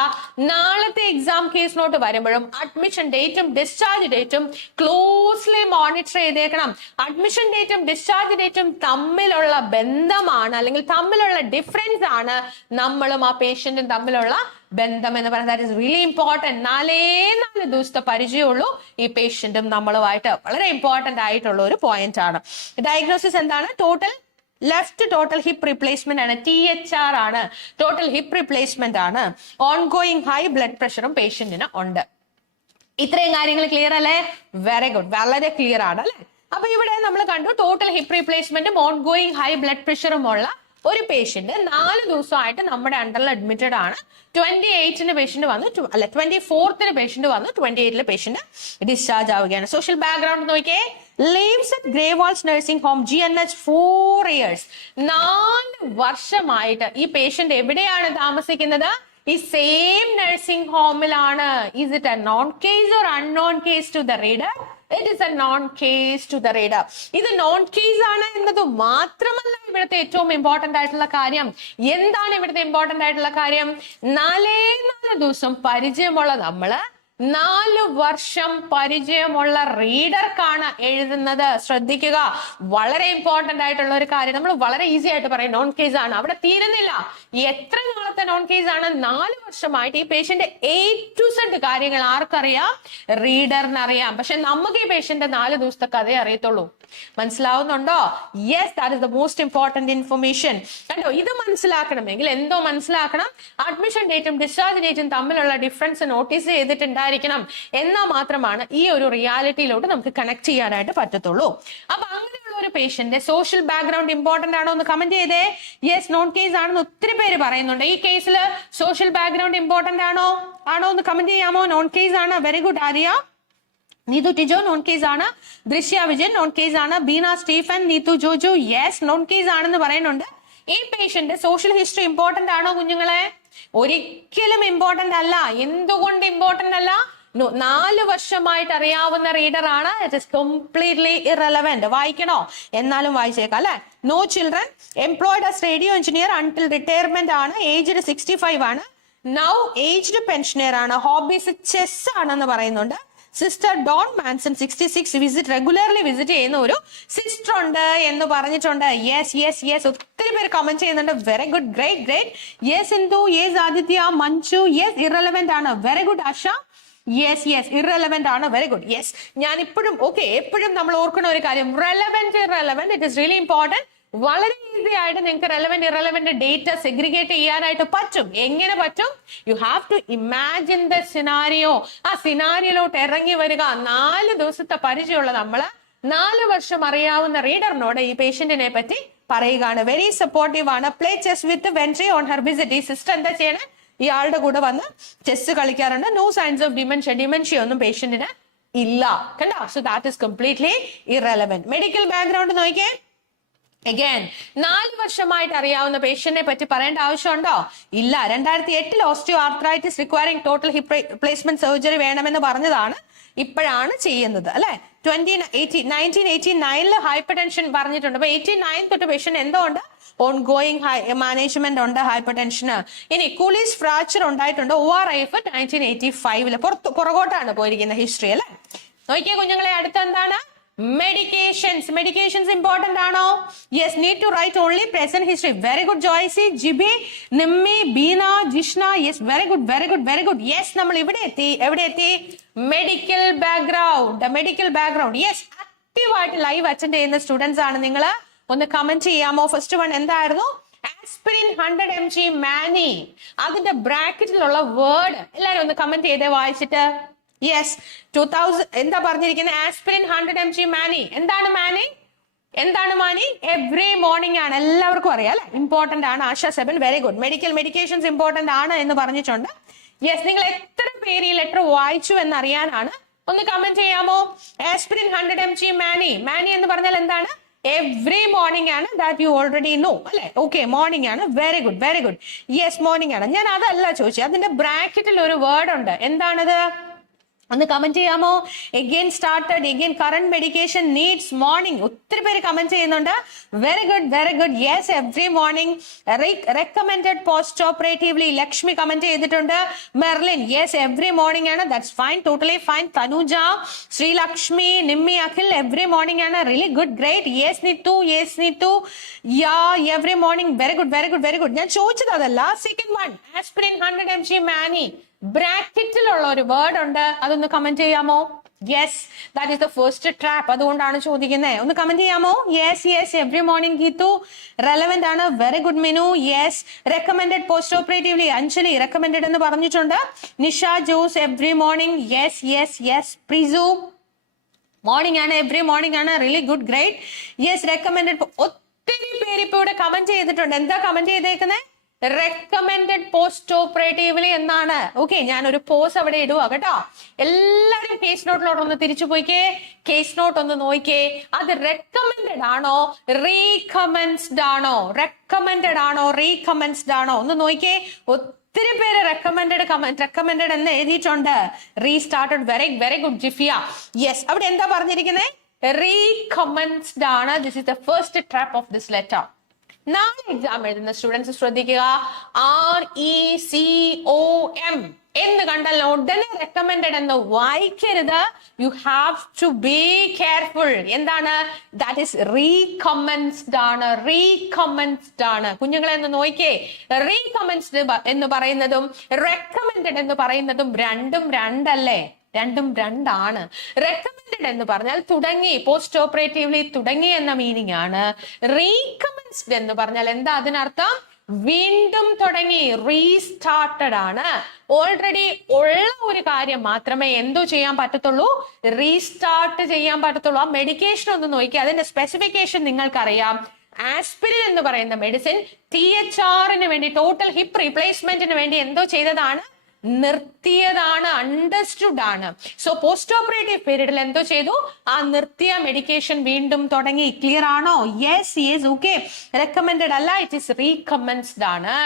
നാളത്തെ എക്സാം കേസ് നോട്ട് വരുമ്പോഴും അഡ്മിഷൻ ഡേറ്റും ഡിസ്ചാർജ് ഡേറ്റും ക്ലോസ്ലി മോണിറ്റർ ചെയ്തേക്കണം. അഡ്മിഷൻ ഡേറ്റും ഡിസ്ചാർജ് ഡേറ്റും തമ്മിലുള്ള ബന്ധമാണ്, അല്ലെങ്കിൽ തമ്മിലുള്ള ഡിഫറൻസ് ആണ് നമ്മളും ആ പേഷ്യന്റും തമ്മിലുള്ള ബന്ധം എന്ന് പറയുന്നത്. That is really important. 4 ദിവസത്തെ പരിചയമുള്ളൂ ഈ പേഷ്യന്റും നമ്മളുമായിട്ട്. വളരെ ഇമ്പോർട്ടന്റ് ആയിട്ടുള്ള ഒരു പോയിന്റ് ആണ്. ഡയഗ്നോസിസ് എന്താണ്? ലെഫ്റ്റ് ടോട്ടൽ ഹിപ്പ് റീപ്ലേസ്മെന്റ് ആണ്, THR ആണ്, ടോട്ടൽ ഹിപ്പ് റീപ്ലേസ്മെന്റ് ആണ്. ഓൺഗോയിങ് ഹൈ ബ്ലഡ് പ്രഷറും പേഷ്യന്റിന് ഉണ്ട്. ഇത്രയും കാര്യങ്ങൾ ക്ലിയർ അല്ലേ? വെരി ഗുഡ്, വളരെ ക്ലിയർ ആണ് അല്ലെ? അപ്പൊ ഇവിടെ നമ്മൾ കണ്ടു ടോട്ടൽ ഹിപ്പ് റീപ്ലേസ്മെന്റും ഓൺഗോയിങ് ഹൈ ബ്ലഡ് പ്രഷറും ഉള്ള ഒരു പേഷ്യന്റ് 4 ദിവസമായിട്ട് നമ്മുടെ അണ്ടറിൽ അഡ്മിറ്റഡ് ആണ്. 28 പേഷ്യന്റ് വന്നു, 24 പേഷ്യന്റ് വന്നു, 28 പേഷ്യന്റ് ഡിസ്ചാർജ് ആവുകയാണ്. സോഷ്യൽ ബാക്ക്ഗ്രൗണ്ട് നോക്കിയേ. lives at Greywalls nursing home, GNH 4 years. 4 വർഷമായിട്ട് ഈ പേഷ്യന്റ് എവിടെയാണ് താമസിക്കുന്നത്? ഈ സെയിം നഴ്സിംഗ് ഹോമിലാണ്. Is it a known case or unknown case to the reader? It is a known case to the reader. ഇത് non case ആണ് എന്നത് മാത്രമല്ല ഇവിടുത്തെ ഏറ്റവും ഇമ്പോർട്ടന്റ് ആയിട്ടുള്ള കാര്യം. എന്താണ് ഇവിടുത്തെ ഇമ്പോർട്ടന്റ് ആയിട്ടുള്ള കാര്യം? 4 ദിവസം പരിചയമുള്ള നമ്മള് 4 വർഷം പരിചയമുള്ള റീഡർക്കാണ് എഴുതുന്നത്. ശ്രദ്ധിക്കുക, വളരെ ഇമ്പോർട്ടന്റ് ആയിട്ടുള്ള ഒരു കാര്യം. നമ്മൾ വളരെ ഈസി ആയിട്ട് പറയും നോൺ കേസ് ആണ്, അവിടെ തീരുന്നില്ല. എത്ര നാളത്തെ നോൺ കേസ് ആണ്? 4 വർഷമായിട്ട് ഈ പേഷ്യന്റ് A to Z കാര്യങ്ങൾ ആർക്കറിയാം? റീഡറിന് അറിയാം. പക്ഷെ നമുക്ക് ഈ പേഷ്യന്റ് 4 ദിവസത്തെ കഥയെ അറിയത്തുള്ളൂ. മനസ്സിലാവുന്നുണ്ടോ? Yes, that is the most important information. കണ്ടോ, ഇത് മനസ്സിലാക്കണമെങ്കിൽ എന്തോ മനസ്സിലാക്കണം? അഡ്മിഷൻ ഡേറ്റും ഡിസ്ചാർജ് ഡേറ്റും തമ്മിലുള്ള ഡിഫറൻസ് നോട്ടീസ് ചെയ്തിട്ടുണ്ടായിരിക്കണം. എന്നാൽ മാത്രമാണ് ഈ ഒരു റിയാലിറ്റിയിലോട്ട് നമുക്ക് കണക്ട് ചെയ്യാനായിട്ട് പറ്റത്തുള്ളൂ. അപ്പൊ അങ്ങനെയുള്ള ഒരു പേഷ്യന്റ് സോഷ്യൽ ബാക്ക്ഗ്രൗണ്ട് ഇമ്പോർട്ടന്റ് ആണോ എന്ന് കമന്റ് ചെയ്തേ. യെസ്, നോൺ കേസ് ആണെന്ന് ഒത്തിരി പേര് പറയുന്നുണ്ട്. ഈ കേസിൽ സോഷ്യൽ ബാക്ക്ഗ്രൗണ്ട് ഇമ്പോർട്ടന്റ് ആണോ എന്ന് കമന്റ് ചെയ്യാമോ? നോൺ കേസ് ആണ്. Very good Arya. Neethu Tijo non case ആണ്. ദൃശ്യ വിജയൻ നോൺ കേസ് ആണ്. Beena Stephen, Neethu Joju yes non case ആണെന്ന് പറയുന്നുണ്ട്. ഈ പേഷ്യന്റ് സോഷ്യൽ ഹിസ്റ്ററി ഇമ്പോർട്ടന്റ് ആണോ കുഞ്ഞുങ്ങളെ? ഒരിക്കലും ഇമ്പോർട്ടന്റ് അല്ല. എന്തുകൊണ്ട് ഇമ്പോർട്ടന്റ് അല്ല? 4 വർഷമായിട്ട് അറിയാവുന്ന റീഡർ ആണ്. It is completely irrelevant. വായിക്കണോ? എന്നാലും വായിച്ചേക്കാം അല്ലെ? No children, employed as radio engineer until retirement ആണ്. ഏജ്ഡ് 65 ആണ്. നൗ ഏജ്ഡ് പെൻഷനർ ആണ്. ഹോബീസ് ചെസ് ആണെന്ന് പറയുന്നുണ്ട്. Sister Dawn Manson 66 regularly visit ചെയ്യുന്ന ഒരു സിസ്റ്റർ ഉണ്ട് എന്ന് പറഞ്ഞിട്ടുണ്ട്. യെസ് യെസ് യെസ്, ഒത്തിരി പേര് കമന്റ് ചെയ്യുന്നുണ്ട്. Very good, great great. Yes Indu, yes Aditya, Manju yes irrelevant ആണ്. വെരി ഗുഡ് ആശ. യെസ് യെസ്, ഇറലവന്റ് ആണ്. Very good. യെസ്, ഞാൻ ഇപ്പോഴും എപ്പോഴും നമ്മൾ ഓർക്കുന്ന ഒരു കാര്യം, relevant irrelevant, it is really important. വളരെ ഈസി ആയിട്ട് നിങ്ങൾക്ക് റെലവന്റ് ഇറലവന്റ് ഡേറ്റ സെഗ്രിഗേറ്റ് ചെയ്യാനായിട്ട് പറ്റും. എങ്ങനെ പറ്റും? You have to imagine the scenario. ആ സിനാരിയോയിലോട്ട് ഇറങ്ങി വരിക. 4 ദിവസത്തെ പരിചയമുള്ള നമ്മള് 4 വർഷം അറിയാവുന്ന റീഡറിനോട് ഈ പേഷ്യന്റിനെ പറ്റി പറയുകയാണ്. വെരി സപ്പോർട്ടീവ് ആണ്. Play chess with Ventry on her visit. ഈ സിസ്റ്റർ എന്താ ചെയ്യണേ? ഇയാളുടെ കൂടെ വന്ന് ചെസ് കളിക്കാറുണ്ട്. നോ സൈൻസ് ഓഫ് ഡിമെൻഷ്യ ഒന്നും പേഷ്യന്റിന് ഇല്ല. കണ്ടോ? So that is completely irrelevant. Medical background നോക്കിയേ. അഗൈൻ 4 വർഷമായിട്ട് അറിയാവുന്ന പേഷ്യന്റിനെ പറ്റി പറയേണ്ട ആവശ്യമുണ്ടോ? ഇല്ല. 2008 osteo arthritis requiring total hip replacement surgery വേണമെന്ന് പറഞ്ഞതാണ്. ഇപ്പോഴാണ് ചെയ്യുന്നത് അല്ലെ? 1989 ഹൈപ്പർ ടെൻഷൻ പറഞ്ഞിട്ടുണ്ട്. അപ്പൊ 89 തൊട്ട് പേഷ്യന്റ് എന്തോ ഉണ്ട്? ഓൺഗോയിങ് മാനേജ്മെന്റ് ഉണ്ട് ഹൈപ്പർ ടെൻഷന്. ഇനി കൂളീസ് ഫ്രാക്ചർ ഉണ്ടായിട്ടുണ്ട്. ORIF 1985 പുറകോട്ടാണ് പോയിരിക്കുന്ന ഹിസ്റ്ററി അല്ലെ? നോക്കിയേ കുഞ്ഞുങ്ങളെ, അടുത്ത എന്താണ്? മെഡിക്കേഷൻസ് ഇമ്പോർട്ടന്റ് ആണോ? Yes, need to write only present history. Very good Joicy, Jibi, Nimmi, Beena, Jishna yes very good very good very good. Yes, നമ്മൾ ഇവിടെ എത്തി. എവിടെ എത്തി? Medical background. യെസ്, ആക്റ്റീവായിട്ട് ലൈവ് അറ്റൻഡ് ചെയ്യുന്ന സ്റ്റുഡൻസ് ആണ് നിങ്ങൾ. ഒന്ന് കമന്റ് ചെയ്യാമോ? ഫസ്റ്റ് വൺ എന്തായിരുന്നു? ആസ്പിരിൻ 100 mg മാനി. അതിന്റെ ബ്രാക്കറ്റിലുള്ള വേർഡ് എല്ലാരും ഒന്ന് കമന്റ് ചെയ്തേ വായിച്ചിട്ട്. യെസ്, 2000 എന്താ പറഞ്ഞിരിക്കുന്നത്? ആസ്പിരിൻ 100 mg മാനി. എന്താണ് മാനി? എവറി മോർണിംഗ് ആണ്. എല്ലാവർക്കും അറിയാം അല്ലെ? ഇമ്പോർട്ടന്റ് ആണ്. ആശ സെബൻ വെരി ഗുഡ്. മെഡിക്കേഷൻസ് ഇമ്പോർട്ടന്റ് ആണ് എന്ന് പറഞ്ഞിട്ടുണ്ട്. യെസ്, നിങ്ങൾ എത്ര പേര് ഈ ലെറ്റർ വായിച്ചു എന്നറിയാനാണ്. ഒന്ന് കമന്റ് ചെയ്യാമോ? ആസ്പിരിൻ 100 mg മാനി എന്ന് പറഞ്ഞാൽ എന്താണ്? എവറി മോർണിംഗ് ആണ്. ദാറ്റ് യു ഓൾറെഡി നോ അല്ലെ? ഓക്കെ, മോർണിംഗ് ആണ്. Very good. യെസ്, മോർണിംഗ് ആണ്. ഞാൻ അതല്ല ചോദിച്ചത്. അതിന്റെ ബ്രാക്കറ്റിൽ ഒരു വേർഡ് ഉണ്ട്. എന്താണത്? ഒന്ന് കമന്റ് ചെയ്യാമോ? Again started, again current medication needs morning. ഒത്തിരി പേര് കമന്റ് ചെയ്യുന്നുണ്ട്. Very good, very good. Yes, every morning recommended post operatively. Lakshmi comment ചെയ്തിട്ടുണ്ട്. മെർലിൻ, യെസ്, എവ്രി മോർണിംഗ് ആണ്. That's fine, totally fine. Thanuja, Sreelakshmi, Nimmi, Akhil every morning ആണ്. Really good, great. Yes Nithu, yes Nithu, ya every morning. Very good, very good, very good. ഞാൻ ചോദിച്ചത് അതല്ല. Second one, aspirin 100 mg mane. ബ്രാക്കറ്റിലുള്ള ഒരു word ഉണ്ട്, അതൊന്ന് comment ചെയ്യാമോ? Yes, that is the first trap. അതുകൊണ്ടാണ് ചോദിക്കുന്നത്. ഒന്ന് കമന്റ് ചെയ്യാമോ? Yes, yes, every morning. Geethu relevant ആണ്. Very good. Minu, yes. Recommended post operatively. Anjali recommended എന്ന് പറഞ്ഞിട്ടുണ്ട്. Nisha Jose every morning. Yes, yes, yes. Prisu morning ആണ്, എവ്രി മോർണിംഗ് ആണ്. Really good, great. Yes, recommended. ഒത്തിരി പേര് ഇപ്പൊ ഇവിടെ കമന്റ് ചെയ്തിട്ടുണ്ട്. എന്താ കമന്റ് ചെയ്തേക്കുന്നത്? റെക്കമെൻഡഡ് പോസ്റ്റ് ഓപ്പറേറ്റീവ്ലി എന്നാണ്. ഓക്കെ, ഞാൻ ഒരു പോസ് അവിടെ ഇടുക കേട്ടോ. എല്ലാവരും കേസ് നോട്ടിലോട്ട് ഒന്ന് തിരിച്ചു പോയിക്കേ. കേസ് നോട്ട് ഒന്ന് നോക്കിക്കേ. അത് റെക്കമെൻഡഡ് ആണോ റീകമൻസ്ഡ് ആണോ? റെക്കമെൻഡഡ് ആണോ റീകമൻസ്ഡ് ആണോ? ഒന്ന് നോക്കിക്കേ. ഒത്തിരി പേര് റെക്കമെൻഡഡ് എന്ന് എഴുതിയിട്ടുണ്ട്. Restarted. Very very good Jifiya. Yes, അവിടെ എന്താ പറഞ്ഞിരിക്കുന്നത്? റീകമൻസ്ഡ് ആണ്. This is the first trap of this letter. നാളെ എക്സാം എഴുതുന്ന സ്റ്റുഡൻസ് ശ്രദ്ധിക്കുക. RECOM എന്ന് കണ്ടാൽ ഉടനെ റെക്കമെൻഡഡ് എന്ന് വായിക്കരുത്. You have to be careful. എന്താണ്? ദാറ്റ് ഈസ് റീകമൻസ്ഡ് ആണ്. റീകമൻസ്ഡ് ആണ്. കുഞ്ഞുങ്ങളെ ഒന്ന് നോക്കിയേ. റീകമൻസ്ഡ് എന്ന് പറയുന്നതും റെക്കമെൻഡഡ് എന്ന് പറയുന്നതും രണ്ടും രണ്ടല്ലേ? രണ്ടും രണ്ടാണ്. റെക്കമെൻഡഡ് എന്ന് പറഞ്ഞാൽ തുടങ്ങി, പോസ്റ്റ് ഓപ്പറേറ്റീവ്ലി തുടങ്ങി എന്ന മീനിങ് ആണ്. റീകമൻസ്ഡ് എന്ന് പറഞ്ഞാൽ എന്താ അതിനർത്ഥം? വീണ്ടും തുടങ്ങി, റീസ്റ്റാർട്ടഡ് ആണ്. ഓൾറെഡി ഉള്ള ഒരു കാര്യം മാത്രമേ എന്തോ ചെയ്യാൻ പറ്റത്തുള്ളൂ? റീസ്റ്റാർട്ട് ചെയ്യാൻ പറ്റത്തുള്ളൂ. ആ മെഡിക്കേഷൻ ഒന്ന് നോക്കി. അതിന്റെ സ്പെസിഫിക്കേഷൻ നിങ്ങൾക്കറിയാം. ആസ്പിരിൻ എന്ന് പറയുന്ന മെഡിസിൻ THR വേണ്ടി, ടോട്ടൽ ഹിപ്പ് റീപ്ലേസ്മെന്റിന് വേണ്ടി എന്തോ ചെയ്തതാണ്? നിർത്തിയതാണ്. അണ്ടർസ്റ്റുഡ് ആണ്. സോ പോസ്റ്റ് ഓപ്പറേറ്റീവ് പീരീഡിൽ എന്തോ ചെയ്തു? ആ നിർത്തിയ മെഡിക്കേഷൻ വീണ്ടും തുടങ്ങി. ക്ലിയർ ആണോ? Yes, yes. ഓക്കെ, റെക്കമെൻഡഡ് അല്ല, ഇറ്റ് ഈസ് റീകമൻസ്ഡ് ആണ്.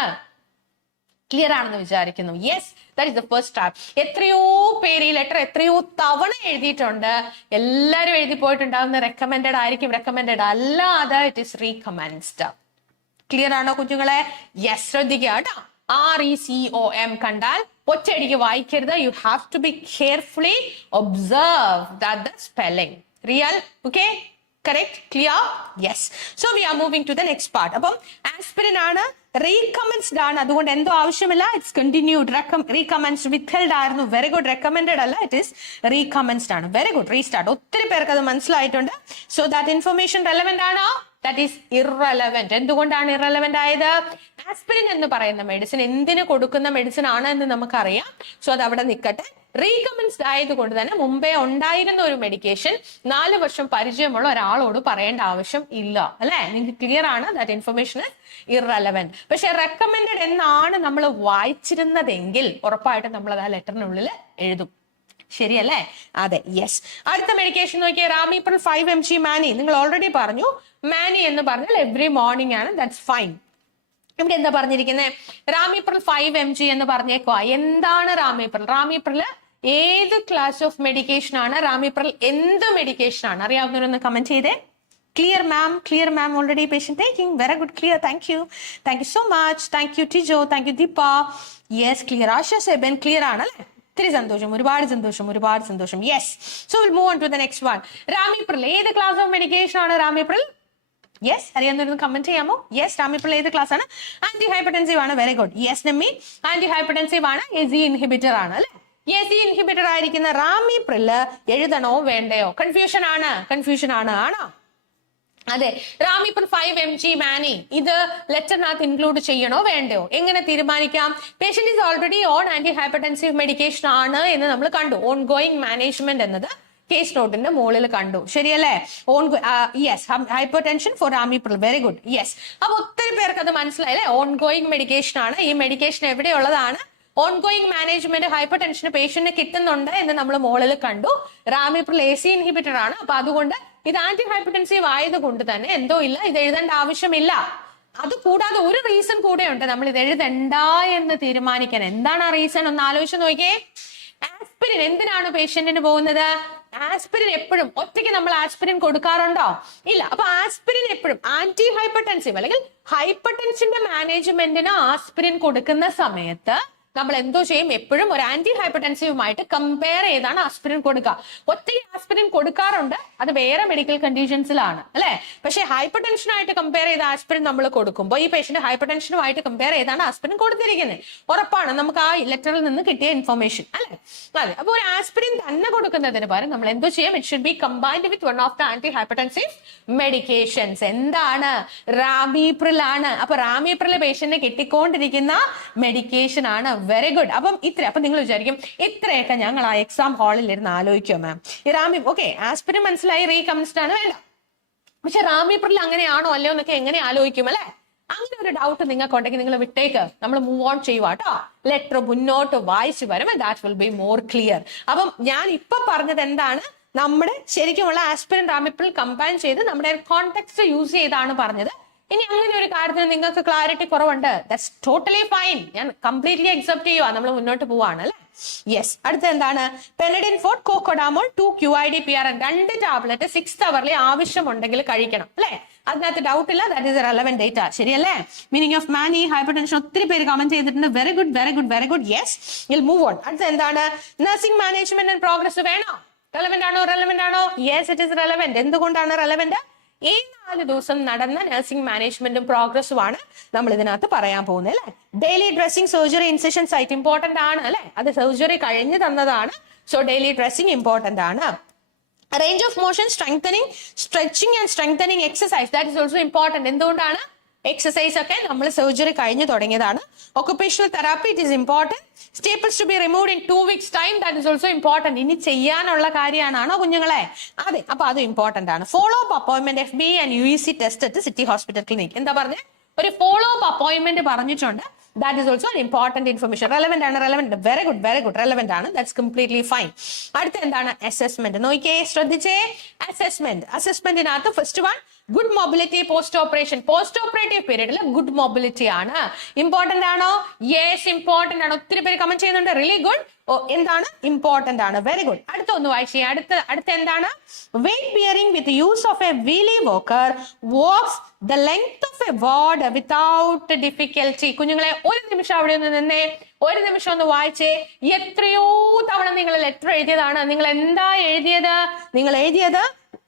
ക്ലിയർ ആണെന്ന് വിചാരിക്കുന്നു. Yes, that is the first trap. എത്രയോ പേര് ഈ ലെറ്റർ എത്രയോ തവണ എഴുതിയിട്ടുണ്ട്. എല്ലാവരും എഴുതി പോയിട്ടുണ്ടാവുന്ന റെക്കമെൻഡഡ് ആയിരിക്കും. റെക്കമെൻഡഡ് അല്ലാതെ ഇറ്റ് ഈസ് റീകമൻസ്ഡ്. ക്ലിയർ ആണോ കുഞ്ഞുങ്ങളെ? യെസ്, ശ്രദ്ധിക്കുക കേട്ടോ. RECOM കണ്ടാൽ ഒറ്റയടിക്ക് വായിക്കരുത്. You have to be carefully observe that the spelling. Real? Okay, correct, clear? Yes. So we are moving to the next part. അപ്പം ആസ്പിരിൻ ആണ്, റീകമൻസ്ഡ് ആണ്. അതുകൊണ്ട് എന്തോ ആവശ്യമില്ല. It's continued. റീകമൻസ്ഡ് വിത്ത്ഹെൽഡ് ആയിരുന്നു. Very good. റെക്കമെൻഡഡ് അല്ല, it is recommenced ആണ്. Very good. Restart. ഒത്തിരി പേർക്ക് അത് മനസ്സിലായിട്ടുണ്ട്. സോ ദാറ്റ് ഇൻഫർമേഷൻ റെലവെന്റ് ആണോ? That is irrelevant. എന്തുകൊണ്ടാണ് ഇറലവെന്റ് ആയത്? ആസ്പിരിൻ എന്ന് പറയുന്ന മെഡിസിൻ എന്തിനു കൊടുക്കുന്ന മെഡിസിൻ ആണ് എന്ന് നമുക്കറിയാം. സോ അത് അവിടെ നിൽക്കട്ടെ. റീകമൻസ്ഡ് ആയതുകൊണ്ട് തന്നെ മുമ്പേ ഉണ്ടായിരുന്ന ഒരു മെഡിക്കേഷൻ 4 വർഷം പരിചയമുള്ള ഒരാളോട് പറയേണ്ട ആവശ്യം ഇല്ല, അല്ലെ? നിങ്ങൾക്ക് ക്ലിയർ ആണ്? That information is irrelevant. പക്ഷെ റെക്കമെൻഡഡ് എന്നാണ് നമ്മൾ വായിച്ചിരുന്നതെങ്കിൽ ഉറപ്പായിട്ടും നമ്മൾ അത് ആ ലെറ്ററിനുള്ളിൽ എഴുതും. ശരിയല്ലേ? അതെ, യെസ്. അടുത്ത മെഡിക്കേഷൻ നോക്കിയാൽ റാമിപ്രിൽ 5 mg മാനി. നിങ്ങൾ ഓൾറെഡി പറഞ്ഞു മാനി എന്ന് പറഞ്ഞാൽ എവ്രി മോർണിംഗ് ആണ്. That's fine. ഇവിടെ എന്താ പറഞ്ഞിരിക്കുന്നത്? റാമിപ്രിൽ 5 mg എന്ന് പറഞ്ഞേക്കോ. എന്താണ് റാമിപ്രിൽ? റാമിപ്രിൽ ഏത് ക്ലാസ് ഓഫ് മെഡിക്കേഷൻ ആണ്? റാമിപ്രിൽ എന്ത് മെഡിക്കേഷൻ ആണ്? അറിയാവുന്നവരൊന്ന് കമന്റ് ചെയ്തേ. Clear ma'am, clear ma'am. Already patient taking. Very good, clear. Thank you, thank you so much. Thank you Tijo, thank you Deepa. Yes, clear. Asha Seban clear ആണ് അല്ലെ? ഒത്തിരി സന്തോഷം, ഒരുപാട് സന്തോഷം, ഒരുപാട് സന്തോഷം. Yes. So will move on to the next one. Ramipril ഏത് class of medication ആണ്? റാമിപ്രിൽ? യെസ്, അറിയാവുന്നവരൊന്ന് കമന്റ് ചെയ്യാമോ? യെസ്, റാമിപ്രിൽ ഏത് ക്ലാസ് ആണ്? ആന്റി ഹൈപ്പർടെൻസീവ് ആണ്. Very good. Yes Nammi, anti hypertensive ആണ്. ACE ഇൻഹിബിറ്റർ ആണ് അല്ലെ? ACE ഇൻഹിബിറ്റർ ആയിരിക്കുന്ന റാമിപ്രിൽ എഴുതണോ വേണ്ടയോ? കൺഫ്യൂഷൻ ആണ്. കൺഫ്യൂഷൻ ആണ്. ആണോ? അതെ. റാമിപ്രിൽ 5 mg മാനി ഇത് ലെറ്ററിനകത്ത് ഇൻക്ലൂഡ് ചെയ്യണോ വേണ്ടയോ? എങ്ങനെ തീരുമാനിക്കാം? Patient is already on anti hypertensive medication ആണ് എന്ന് നമ്മൾ കണ്ടു. ഓൺ ഗോയിങ് മാനേജ്മെന്റ് എന്നത് കേസ് നോട്ടിന്റെ മുകളിൽ കണ്ടു. ശരിയല്ലേ? Yes, hypertension for ramipril. Very good. Yes. അപ്പൊ ഒത്തിരി പേർക്ക് അത് മനസ്സിലായില്ലേ? ഓൺ ഗോയിങ് മെഡിക്കേഷൻ ആണ്. ഈ മെഡിക്കേഷൻ എവിടെയുള്ളതാണ്? ഓൺ ഗോയിങ് മാനേജ്മെന്റ് ഹൈപ്പർ ടെൻഷന് പേഷ്യന്റിന് കിട്ടുന്നുണ്ട് എന്ന് നമ്മൾ മുകളിൽ കണ്ടു. റാമിപ്രിൽ ACE ഇൻഹിബിറ്റർ ആണ്. അപ്പൊ അതുകൊണ്ട് ഇത് ആന്റി ഹൈപ്പർടെൻസീവ് ആയതുകൊണ്ട് തന്നെ എന്തോ ഇല്ല, ഇത് എഴുതേണ്ട ആവശ്യമില്ല. അത് കൂടാതെ ഒരു റീസൺ കൂടെ ഉണ്ട് നമ്മൾ ഇത് എഴുതണ്ട എന്ന് തീരുമാനിക്കാൻ. എന്താണ് ആ റീസൺ? ഒന്ന് ആലോചിച്ച് നോക്കിയേ. ആസ്പിരിൻ എന്തിനാണ് പേഷ്യന്റിന് പോകുന്നത്? ആസ്പിരിൻ എപ്പോഴും ഒറ്റയ്ക്ക് നമ്മൾ ആസ്പിരിൻ കൊടുക്കാറുണ്ടോ? ഇല്ല. അപ്പൊ ആസ്പിരിൻ എപ്പോഴും ആന്റി ഹൈപ്പർടെൻസീവ് അല്ലെങ്കിൽ ഹൈപ്പർ ടെൻഷന്റെ മാനേജ്മെന്റിന് ആസ്പിരിൻ കൊടുക്കുന്ന സമയത്ത് നമ്മൾ എന്തോ ചെയ്യും? എപ്പോഴും ഒരു ആന്റി ഹൈപ്പർടെൻസീവുമായിട്ട് കമ്പയർ ചെയ്താണ് ആസ്പിരിൻ കൊടുക്കുക. ഒറ്റയ്ക്ക് ആസ്പിരിൻ കൊടുക്കാറുണ്ട്, അത് വേറെ മെഡിക്കൽ കണ്ടീഷൻസിലാണ് അല്ലെ. പക്ഷെ ഹൈപ്പർ ടെൻഷനായിട്ട് കമ്പയർ ചെയ്ത ആസ്പിരിൻ നമ്മൾ കൊടുക്കുമ്പോൾ ഈ പേഷ്യന്റ് ഹൈപ്പർ ടെൻഷനുമായിട്ട് കമ്പയർ ചെയ്താണ് ആസ്പിരിൻ കൊടുത്തിരിക്കുന്നത്. ഉറപ്പാണ്, നമുക്ക് ആ ലെറ്ററിൽ നിന്ന് കിട്ടിയ ഇൻഫർമേഷൻ അല്ലെ. അതെ. അപ്പൊ ഒരു ആസ്പിരിൻ തന്നെ കൊടുക്കുന്നതിന് പകരം നമ്മൾ എന്തോ ചെയ്യാം? It should be combined with one of the anti hypertensive medications. എന്താണ്? റാമിപ്രിൽ ആണ്. അപ്പൊ റാമിപ്രിൽ പേഷ്യന്റിന് കിട്ടിക്കൊണ്ടിരിക്കുന്ന മെഡിക്കേഷൻ ആണ്. Very good. അപ്പം അപ്പൊ നിങ്ങൾ വിചാരിക്കും ഇത്രയൊക്കെ ഞങ്ങൾ ആ എക്സാം ഹാളിൽ ഇരുന്ന് ആലോചിക്കോ മാം? ഈ റാമി ഓക്കെ ആസ്പിരിൻ മനസ്സിലായി, റീകംസ്റ്റ് ആണ്, വേണ്ട. പക്ഷെ റാമിപ്രിൽ അങ്ങനെയാണോ അല്ലയോ എന്നൊക്കെ എങ്ങനെ ആലോചിക്കും അല്ലെ? അങ്ങനെ ഒരു ഡൗട്ട് നിങ്ങൾക്ക് ഉണ്ടെങ്കിൽ നിങ്ങൾ വിട്ടേക്ക്, നമ്മൾ മൂവ് ഓൺ ചെയ്യുക കേട്ടോ. ലെറ്റർ മുന്നോട്ട് വായിച്ചു വരുമ്പോൾ that will be more clear. അപ്പം ഞാൻ ഇപ്പൊ പറഞ്ഞത് എന്താണ്? നമ്മുടെ ശരിക്കുമുള്ള ആസ്പിരിൻ റാമിപ്രിൽ കമ്പൈൻ ചെയ്ത് നമ്മുടെ കോണ്ടെക്സ്റ്റ് യൂസ് ചെയ്താണ് പറഞ്ഞത്. ഇനി അങ്ങനെ ഒരു കാര്യത്തിന് നിങ്ങൾക്ക് ക്ലാരിറ്റി കുറവുണ്ട്, ദാറ്റ്സ് ടോട്ടലി ഫൈൻ. ഞാൻ കംപ്ലീറ്റ്ലി അക്സെപ്റ്റ് ചെയ്യുക, നമ്മൾ മുന്നോട്ട് പോവാണ് അല്ലെ. യെസ്. അടുത്ത എന്താണ്? Panadeine for co-codamol 2 QID-PRN 2 tablet 6th hourly ആവശ്യമുണ്ടെങ്കിൽ കഴിക്കണം അല്ലെ. അതിനകത്ത് ഡൗട്ട് ഇല്ല, ദാറ്റ് ഈസ് റെലവെന്റ് ഡേറ്റ. ശരിയല്ലേ? Meaning of mane hypertension ഒത്തിരി പേര് കമന്റ് ചെയ്തിട്ടുണ്ട്. Very good, very good, very good. Yes, will move on. അടുത്ത എന്താണ്? നഴ്സിംഗ് മാനേജ്മെന്റ് ആൻഡ് പ്രോഗ്രസ് വേണോ? റെലവെന്റ് ആണോ? റെലവെന്റ് ആണോ? Yes, it is relevant. എന്തുകൊണ്ടാണ് റെലവെന്റ്? ഈ 4 ദിവസം നടന്ന നഴ്സിംഗ് മാനേജ്മെന്റും പ്രോഗ്രസ്സും ആണ് നമ്മൾ ഇതിനകത്ത് പറയാൻ പോകുന്നത് അല്ലെ. Daily dressing, surgery, ഇൻസെഷൻ site important ആണ് അല്ലെ. അത് സർജറി കഴിഞ്ഞ് തന്നതാണ്. സോ ഡെയിലി ഡ്രസ്സിംഗ് ഇമ്പോർട്ടന്റ് ആണ്. Range of motion strengthening, stretching and strengthening exercise, that is also important. എന്തുകൊണ്ടാണ്? എക്സസൈസ് ഒക്കെ നമ്മൾ സർജറി കഴിഞ്ഞ് തുടങ്ങിയതാണ്. Occupational therapy, it is important. Staples to be removed in 2 weeks time, that is also important. ഇനി ചെയ്യാനുള്ള കാര്യമാണോ കുഞ്ഞുങ്ങളെ? അതെ. അപ്പൊ അത് ഇമ്പോർട്ടന്റ് ആണ്. Follow up appointment FB and UEC test at city hospital clinic. എന്താ പറഞ്ഞേ? ഒരു ഫോളോ അപ്പ് അപ്പോയിന്റ്മെന്റ് പറഞ്ഞിട്ടുണ്ട്. That is also an important information. Relevant ആണ്, relevant. Very good, very good. Relevant ആണ്. That's completely fine. അടുത്ത എന്താണ്? Assessment. നോക്കിയേ, ശ്രദ്ധിച്ചേ. അസസ്മെന്റ്. അസസ്മെന്റിനകത്ത് first one good mobility post operation. Post operative പീരീഡിൽ ഗുഡ് മൊബിലിറ്റി ആണ്. ഇമ്പോർട്ടന്റ് ആണോ? യെസ്, ഇമ്പോർട്ടന്റ് ആണ്. ഒത്തിരി പേര് കമന്റ് ചെയ്യുന്നുണ്ട്. Really good. എന്താണ്? ഇമ്പോർട്ടന്റ് ആണ്. Very good. അടുത്ത ഒന്ന് വായിച്ചേ. അടുത്ത എന്താണ്? Weight bearing with use of a wheelie walker walks the length of a ward without difficulty. കുഞ്ഞുങ്ങളെ ഒരു നിമിഷം അവിടെ ഒന്ന് നിന്നേ, ഒരു നിമിഷം ഒന്ന് വായിച്ചേ. എത്രയോ തവണ നിങ്ങൾ ലെറ്റർ എഴുതിയതാണ്. നിങ്ങൾ എന്താ എഴുതിയത്? നിങ്ങൾ എഴുതിയത്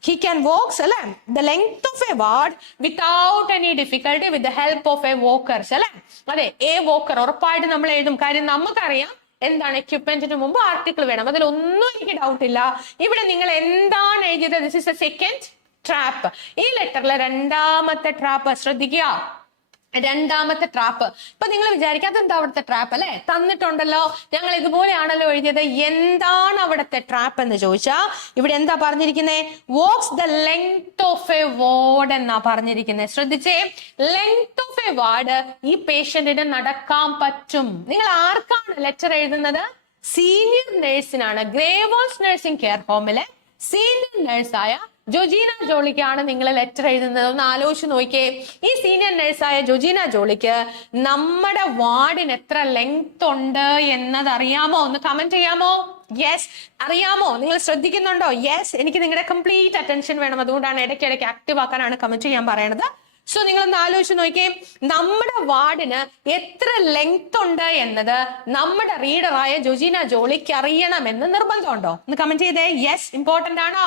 he can walk അല്ലെ, the length of a ward without any difficulty with the help of a walker അല്ലെ. അതെ, എ വോക്കർ ഉറപ്പായിട്ട് നമ്മൾ എഴുതും. കാര്യം നമുക്കറിയാം എന്താണ് എക്യുപ്മെന്റിന് മുമ്പ് ആർട്ടിക്കിൾ വേണം. അതിലൊന്നും എനിക്ക് ഡൗട്ട് ഇല്ല. ഇവിടെ നിങ്ങൾ എന്താണ് എഴുതിയത്? This is A second trap. ഈ ലെറ്ററിലെ രണ്ടാമത്തെ ട്രാപ്പ് ശ്രദ്ധിക്കുക. രണ്ടാമത്തെ ട്രാപ്പ്. ഇപ്പൊ നിങ്ങൾ വിചാരിക്കുക അതെന്താ അവിടുത്തെ ട്രാപ്പ് അല്ലെ? തന്നിട്ടുണ്ടല്ലോ, ഞങ്ങൾ ഇതുപോലെയാണല്ലോ എഴുതിയത്. എന്താണ് അവിടുത്തെ ട്രാപ്പ് എന്ന് ചോദിച്ചാ ഇവിടെ എന്താ പറഞ്ഞിരിക്കുന്നത്? Walks the length of a ward എന്നാ പറഞ്ഞിരിക്കുന്നത്. ശ്രദ്ധിച്ചേ, ലെങ്ത് ഓഫ് എ വാർഡ് ഈ പേഷ്യന്റിന് നടക്കാൻ പറ്റും. നിങ്ങൾ ആർക്കാണ് ലെറ്റർ എഴുതുന്നത്? സീനിയർ നേഴ്സിനാണ്. ഗ്രേവോൾസ് നഴ്സിംഗ് കെയർ ഹോമിലെ സീനിയർ നേഴ്സായ ജോജീന ജോളിക്കാണ് നിങ്ങൾ ലെറ്റർ എഴുതുന്നത്. ഒന്ന് ആലോചിച്ച് നോക്കിയേ. ഈ സീനിയർ നഴ്സായ ജോജീന ജോളിക്ക് നമ്മുടെ വാർഡിന് എത്ര ലെങ്ത് ഉണ്ട് എന്നത് അറിയാമോ? ഒന്ന് കമന്റ് ചെയ്യാമോ? യെസ്, അറിയാമോ? നിങ്ങൾ ശ്രദ്ധിക്കുന്നുണ്ടോ? യെസ്, എനിക്ക് നിങ്ങളുടെ കംപ്ലീറ്റ് അറ്റൻഷൻ വേണം. അതുകൊണ്ടാണ് ഇടയ്ക്കിടയ്ക്ക് ആക്റ്റീവ് ആക്കാനാണ് കമന്റ് ചെയ്യാൻ പറയണത്. സോ നിങ്ങളൊന്ന് ആലോചിച്ച് നോക്കിയേ, നമ്മുടെ വാർഡിന് എത്ര ലെങ്ത് ഉണ്ട് എന്നത് നമ്മുടെ റീഡറായ ജോജീന ജോളിക്ക് അറിയണമെന്ന് നിർബന്ധമുണ്ടോ? ഒന്ന് കമന്റ് ചെയ്തേ. യെസ്, ഇമ്പോർട്ടന്റ് ആണോ?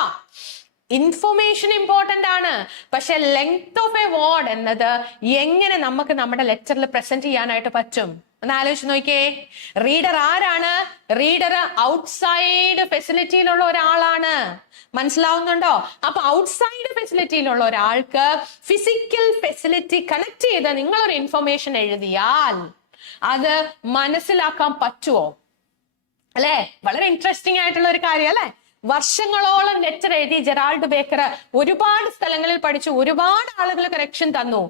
ഇൻഫോർമേഷൻ ഇമ്പോർട്ടന്റ് ആണ്. പക്ഷെ ലെങ്ത് ഓഫ് എ വാർഡ് എന്നത് എങ്ങനെ നമുക്ക് നമ്മുടെ ലെറ്ററിൽ പ്രസന്റ് ചെയ്യാനായിട്ട് പറ്റും? ഒന്ന് ആലോചിച്ച് നോക്കിയേ. റീഡർ ആരാണ്? റീഡർ ഔട്ട്സൈഡ് ഫെസിലിറ്റിയിലുള്ള ഒരാളാണ്. മനസ്സിലാവുന്നുണ്ടോ? അപ്പൊ ഔട്ട്സൈഡ് ഫെസിലിറ്റിയിലുള്ള ഒരാൾക്ക് ഫിസിക്കൽ ഫെസിലിറ്റി കണക്ട് ചെയ്ത് നിങ്ങളൊരു ഇൻഫർമേഷൻ എഴുതിയാൽ അത് മനസ്സിലാക്കാൻ പറ്റുമോ? അല്ലെ? വളരെ ഇൻട്രസ്റ്റിംഗ് ആയിട്ടുള്ള ഒരു കാര്യം അല്ലെ. വർഷങ്ങളോളം ലെറ്റർ എഴുതി ജെറാൾഡ് ബേക്കർ ഒരുപാട് സ്ഥലങ്ങളിൽ പഠിച്ചു, ഒരുപാട് ആളുകൾ കറക്ഷൻ തന്നു.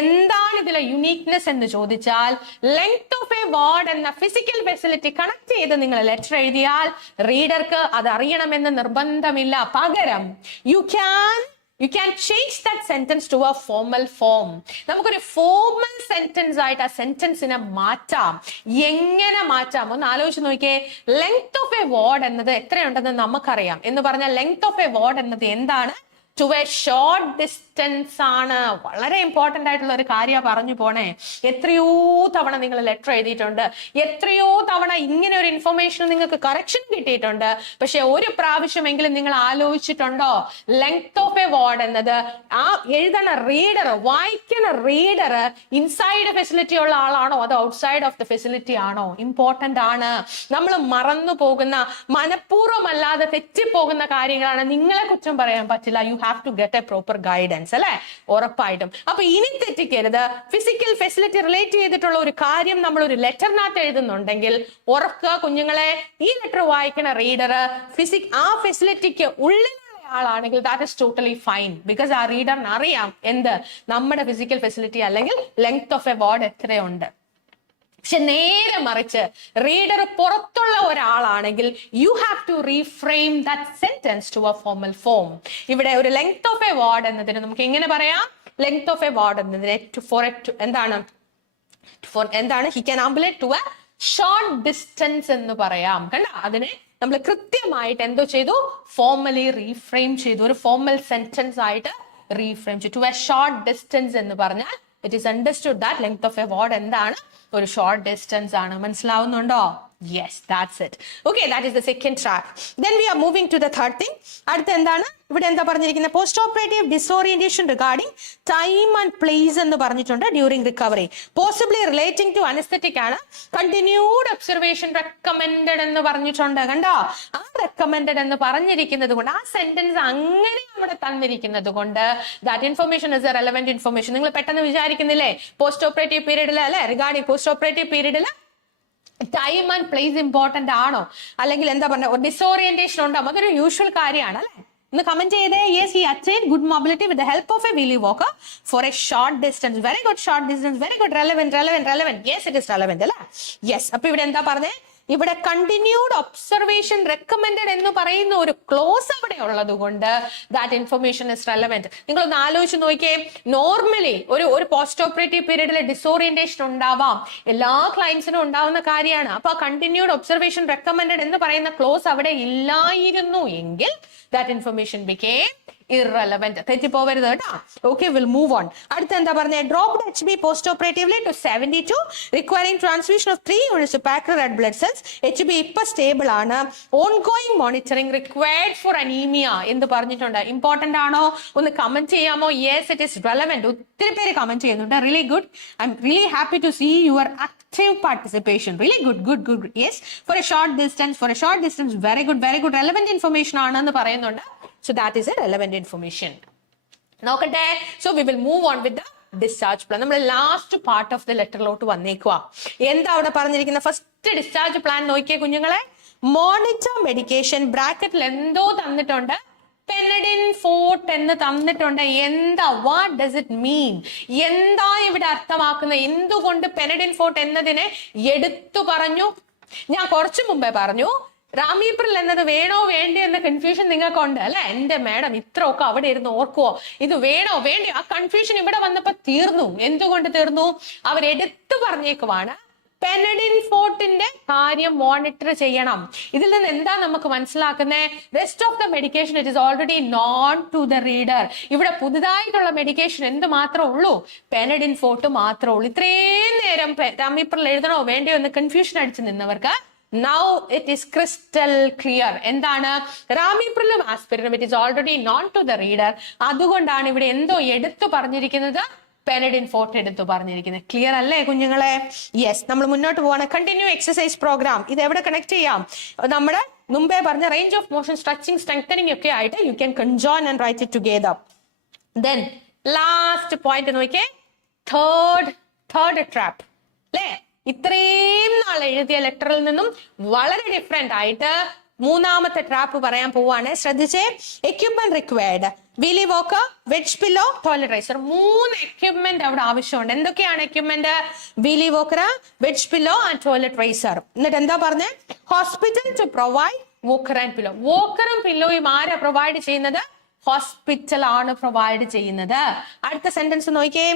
എന്താണ് ഇതിലെ യുണീക്നെസ് എന്ന് ചോദിച്ചാൽ ലെങ്ത് ഓഫ് എ വാർഡ് എന്ന ഫിസിക്കൽ ഫെസിലിറ്റി കണക്ട് ചെയ്ത് നിങ്ങൾ ലെറ്റർ എഴുതിയാൽ റീഡർക്ക് അത് അറിയണമെന്ന് നിർബന്ധമില്ല. പകരം you can You can change that sentence to a formal form. നമുക്കൊരു ഫോർമൽ സെന്റൻസ് ആയിട്ട് ആ സെന്റൻസിനെ മാറ്റാം. എങ്ങനെ മാറ്റാം ഒന്ന് ആലോചിച്ച് നോക്കിയേ. ലെങ്ത് ഓഫ് എ വേർഡ് എന്നത് എത്രയുണ്ടെന്ന് നമുക്കറിയാം. എന്ന് പറഞ്ഞാൽ ലെങ്ത് ഓഫ് എ വേർഡ് എന്നത് എന്താണ്? ടു എ ഷോർട്ട് ഡിസ്റ്റൻസ് ആണ്. വളരെ ഇമ്പോർട്ടന്റ് ആയിട്ടുള്ള ഒരു കാര്യം പറഞ്ഞു പോണേ. എത്രയോ തവണ നിങ്ങൾ ലെറ്റർ എഴുതിയിട്ടുണ്ട്, എത്രയോ തവണ ഇങ്ങനെ ഒരു ഇൻഫർമേഷൻ നിങ്ങൾക്ക് കറക്ഷൻ കിട്ടിയിട്ടുണ്ട്. പക്ഷെ ഒരു പ്രാവശ്യമെങ്കിലും നിങ്ങൾ ആലോചിച്ചിട്ടുണ്ടോ ലെങ്ത് ഓഫ് എ വേർഡ് എന്നത് ആ എഴുതണ റീഡർ, വായിക്കുന്ന റീഡർ ഇൻസൈഡ് ഫെസിലിറ്റി ഉള്ള ആളാണോ അതോ ഔട്ട്സൈഡ് ഓഫ് ദ ഫെസിലിറ്റി ആണോ? ഇമ്പോർട്ടന്റ് ആണ്. നമ്മൾ മറന്നു പോകുന്ന, മനഃപൂർവ്വമല്ലാതെ തെറ്റിപ്പോകുന്ന കാര്യങ്ങളാണ്. നിങ്ങളെ കുറ്റം പറയാൻ പറ്റില്ല. You have to get a proper guidance അല്ലെ, ഉറപ്പായിട്ടും. അപ്പൊ ഇനി തെറ്റിക്കരുത്. ഫിസിക്കൽ ഫെസിലിറ്റി റിലേറ്റ് ചെയ്തിട്ടുള്ള ഒരു കാര്യം നമ്മൾ ഒരു ലെറ്ററിനകത്ത് എഴുതുന്നുണ്ടെങ്കിൽ ഓർക്കുക കുഞ്ഞുങ്ങളെ, ഈ ലെറ്റർ വായിക്കുന്ന റീഡർ ആ ഫെസിലിറ്റിക്ക് ഉള്ളിലുള്ള ആളാണെങ്കിൽ that is totally fine. Because ആ റീഡറിന് അറിയാം എന്ത് നമ്മുടെ ഫിസിക്കൽ ഫെസിലിറ്റി അല്ലെങ്കിൽ ലെങ്ത് ഓഫ് എ വേർഡ് എത്രയുണ്ട്. പക്ഷെ നേരെ മറിച്ച് റീഡർ പുറത്തുള്ള ഒരാളാണെങ്കിൽ you have to reframe that sentence to a formal form. ഇവിടെ ഒരു ലെങ്ത് ഓഫ് എ വേർഡ് എന്നതിന് നമുക്ക് എങ്ങനെ പറയാം? ലെങ്ത് ഓഫ് എ വേർഡ് എന്നതിന് എന്താണ് he can ambulate to a short distance എന്ന് പറയാം. കണ്ട, അതിനെ നമ്മൾ കൃത്യമായിട്ട് എന്തോ ചെയ്തു? ഫോർമലി റീഫ്രെയിം ചെയ്തു. ഒരു ഫോർമൽ സെന്റൻസ് ആയിട്ട് റീഫ്രെയിം ചെയ്തു. ടു എ ഷോർട്ട് ഡിസ്റ്റൻസ് എന്ന് പറഞ്ഞാൽ it is understood that length of a word എന്താണ്? ഒരു ഷോർട്ട് ഡിസ്റ്റൻസ് ആണ്. മനസ്സിലാവുന്നുണ്ടോ? Yes, that's it. Okay, that is the second track. Then we are moving to the third thing. അടുത്ത എന്താണ്? ഇവിടെ എന്താ പറഞ്ഞിരിക്കുന്നത്? Post operative disorientation regarding time and place എന്ന് പറഞ്ഞിട്ടുണ്ട് during recovery. Possibly relating to anaesthetic ആണ്. കണ്ടിന്യൂഡ് ഒബ്സർവേഷൻ റെക്കമെൻഡഡ് എന്ന് പറഞ്ഞിട്ടുണ്ട്. കണ്ടോ? ആ റെക്കമെൻഡഡ് എന്ന് പറഞ്ഞിരിക്കുന്നത് കൊണ്ട്, ആ സെന്റൻസ് അങ്ങനെ അവിടെ തന്നിരിക്കുന്നത് കൊണ്ട് that information is A relevant information. നിങ്ങൾ പെട്ടെന്ന് വിചാരിക്കുന്നില്ലേ പോസ്റ്റ് ഓപ്പറേറ്റീവ് പീരീഡിൽ അല്ലെ, റിഗാർഡിംഗ് പോസ്റ്റ് ഓപ്പറേറ്റീവ് പീരീഡിൽ ടൈം ആൻഡ് പ്ലേസ് ഇമ്പോർട്ടന്റ് ആണോ? അല്ലെങ്കിൽ എന്താ പറഞ്ഞ ഡിസോറിയന്റേഷൻ ഉണ്ടാവും. അതൊരു യൂഷ്വൽ കാര്യമാണ് അല്ലെ. ഇന്ന് കമന്റ് ചെയ്തേ. Yes, he attained good mobility with the help of a wheelie walker for a short distance. Very good. Short distance, very good. Relevant. Yes, it is relevant അല്ലെ. യെസ്. അപ്പൊ ഇവിടെ എന്താ പറഞ്ഞേ? ഇവിടെ കണ്ടിന്യൂഡ് ഒബ്സർവേഷൻ റെക്കമെൻഡഡ് എന്ന് പറയുന്ന ഒരു close അവിടെ ഉള്ളത് കൊണ്ട് ദാറ്റ് ഇൻഫർമേഷൻ ഇസ് റെലവെന്റ്. നിങ്ങളൊന്ന് ആലോചിച്ച് നോക്കിയേ. നോർമലി ഒരു പോസ്റ്റ് ഓപ്പറേറ്റീവ് പീരീഡിൽ ഡിസോറിയന്റേഷൻ ഉണ്ടാവാം. എല്ലാ ക്ലയൻസിനും ഉണ്ടാവുന്ന കാര്യമാണ്. അപ്പൊ കണ്ടിന്യൂഡ് ഒബ്സർവേഷൻ റെക്കമെൻഡഡ് എന്ന് പറയുന്ന ക്ലോസ് അവിടെ ഇല്ലായിരുന്നു എങ്കിൽ ദാറ്റ് ഇൻഫർമേഷൻ ബിക്കേം irrelevant. തെറ്റിപ്പോവരുത് കേട്ടോ. Okay, will move on. അടുത്ത എന്താ പറഞ്ഞ? Dropped HB postoperatively to 72 requiring transfusion of 3 units packed red blood cells. HB ഇപ്പൊ സ്റ്റേബിൾ ആണ്. Ongoing monitoring required for anaemia എന്ന് പറഞ്ഞിട്ടുണ്ട്. ഇമ്പോർട്ടന്റ് ആണോ? ഒന്ന് കമന്റ് ചെയ്യാമോ? Yes, it is relevant. ഒത്തിരി പേര് കമന്റ് ചെയ്യുന്നുണ്ട്. Really good. I am really happy to see your active participation. Really good. Yes, for a short distance, very good. Relevant information ആണെന്ന് പറയുന്നുണ്ട്. So that is a relevant information. നോക്കട്ടെ. So we will move on with the discharge plan. നമ്മൾ last part of the ലെറ്ററിലോട്ട് വന്നേക്കുക. എന്താ അവിടെ പറഞ്ഞിരിക്കുന്ന? First discharge plan നോക്കിയേ കുഞ്ഞുങ്ങളെ. Monitor medication ബ്രാക്കറ്റിൽ എന്തോ തന്നിട്ടുണ്ട്. പെനഡിൻ ഫോർട്ട് എന്ന് തന്നിട്ടുണ്ട്. എന്താ? What does it mean? എന്താ ഇവിടെ അർത്ഥമാക്കുന്നത്? എന്തുകൊണ്ട് പെനഡിൻ ഫോർട്ട് എന്നതിനെ എടുത്തു പറഞ്ഞു? ഞാൻ കുറച്ചു മുമ്പേ പറഞ്ഞു റാമീപ്രിൽ എന്നത് വേണോ വേണ്ടോ എന്ന കൺഫ്യൂഷൻ നിങ്ങൾക്കുണ്ട് അല്ലെ. എന്റെ മാഡം ഇത്രയൊക്കെ അവിടെ ഇരുന്ന് ഓർക്കുവോ? ഇത് വേണോ വേണ്ടയോ? ആ കൺഫ്യൂഷൻ ഇവിടെ വന്നപ്പോ തീർന്നു. എന്തുകൊണ്ട് തീർന്നു? അവരെടുത്തു പറഞ്ഞേക്കുവാണ് പെനഡിൻ ഫോർട്ടിന്റെ കാര്യം മോണിറ്റർ ചെയ്യണം. ഇതിൽ നിന്ന് എന്താ നമുക്ക് മനസ്സിലാക്കുന്നത്? Rest of the medication it is already known to the reader. ഇവിടെ പുതുതായിട്ടുള്ള മെഡിക്കേഷൻ എന്ത് മാത്രമേ ഉള്ളൂ? പെനഡിൻ ഫോർട്ട് മാത്രമേ ഉള്ളൂ. ഇത്രയും നേരം റാമീപ്രിൽ എഴുതണോ വേണ്ടയോ എന്ന് കൺഫ്യൂഷൻ അടിച്ചു നിന്നവർക്ക് now it is crystal clear. എന്താണ്? റാമീപ്രിലും ആസ്പിരിനും it is already known to the reader. അതുകൊണ്ടാണ് ഇവിടെ എന്തോ എടുത്തു പറഞ്ഞിരിക്കുന്നത്? പെനഡിൻ ഫോർട്ട് എടുത്തു പറഞ്ഞിരിക്കുന്നത്. ക്ലിയർ അല്ലേ കുഞ്ഞുങ്ങളെ? യെസ്. നമ്മൾ മുന്നോട്ട് പോവാണ്. Continue exercise programme. ഇത് എവിടെ കണക്ട് ചെയ്യാം? നമ്മുടെ മുമ്പേ പറഞ്ഞ range of motion, stretching, strengthening ഒക്കെ ആയിട്ട് you can conjoin and write it together. Then last point നോക്കിയേ. തേർഡ് ട്രാപ്പ് അല്ലേ? ഇത്രയും നാൾ എഴുതിയ ലെറ്ററിൽ നിന്നും വളരെ ഡിഫറെന്റ് ആയിട്ട് മൂന്നാമത്തെ ട്രാപ്പ് പറയാൻ പോവാണ്. ശ്രദ്ധിച്ചേ. Equipment required. Wheelie walker, wedge pillow, toilet riser. 3 equipment അവിടെ ആവശ്യമുണ്ട്. എന്തൊക്കെയാണ് equipment? Wheelie walker, wedge pillow and toilet riser. എന്നിട്ട് എന്താ പറഞ്ഞേ? Hospital to provide walker and pillow. വോക്കറും പില്ലോയും ആരാ പ്രൊവൈഡ് ചെയ്യുന്നത്? ഹോസ്പിറ്റൽ ആണ് പ്രൊവൈഡ് ചെയ്യുന്നത്. അടുത്ത സെന്റൻസ് നോക്കിയേ,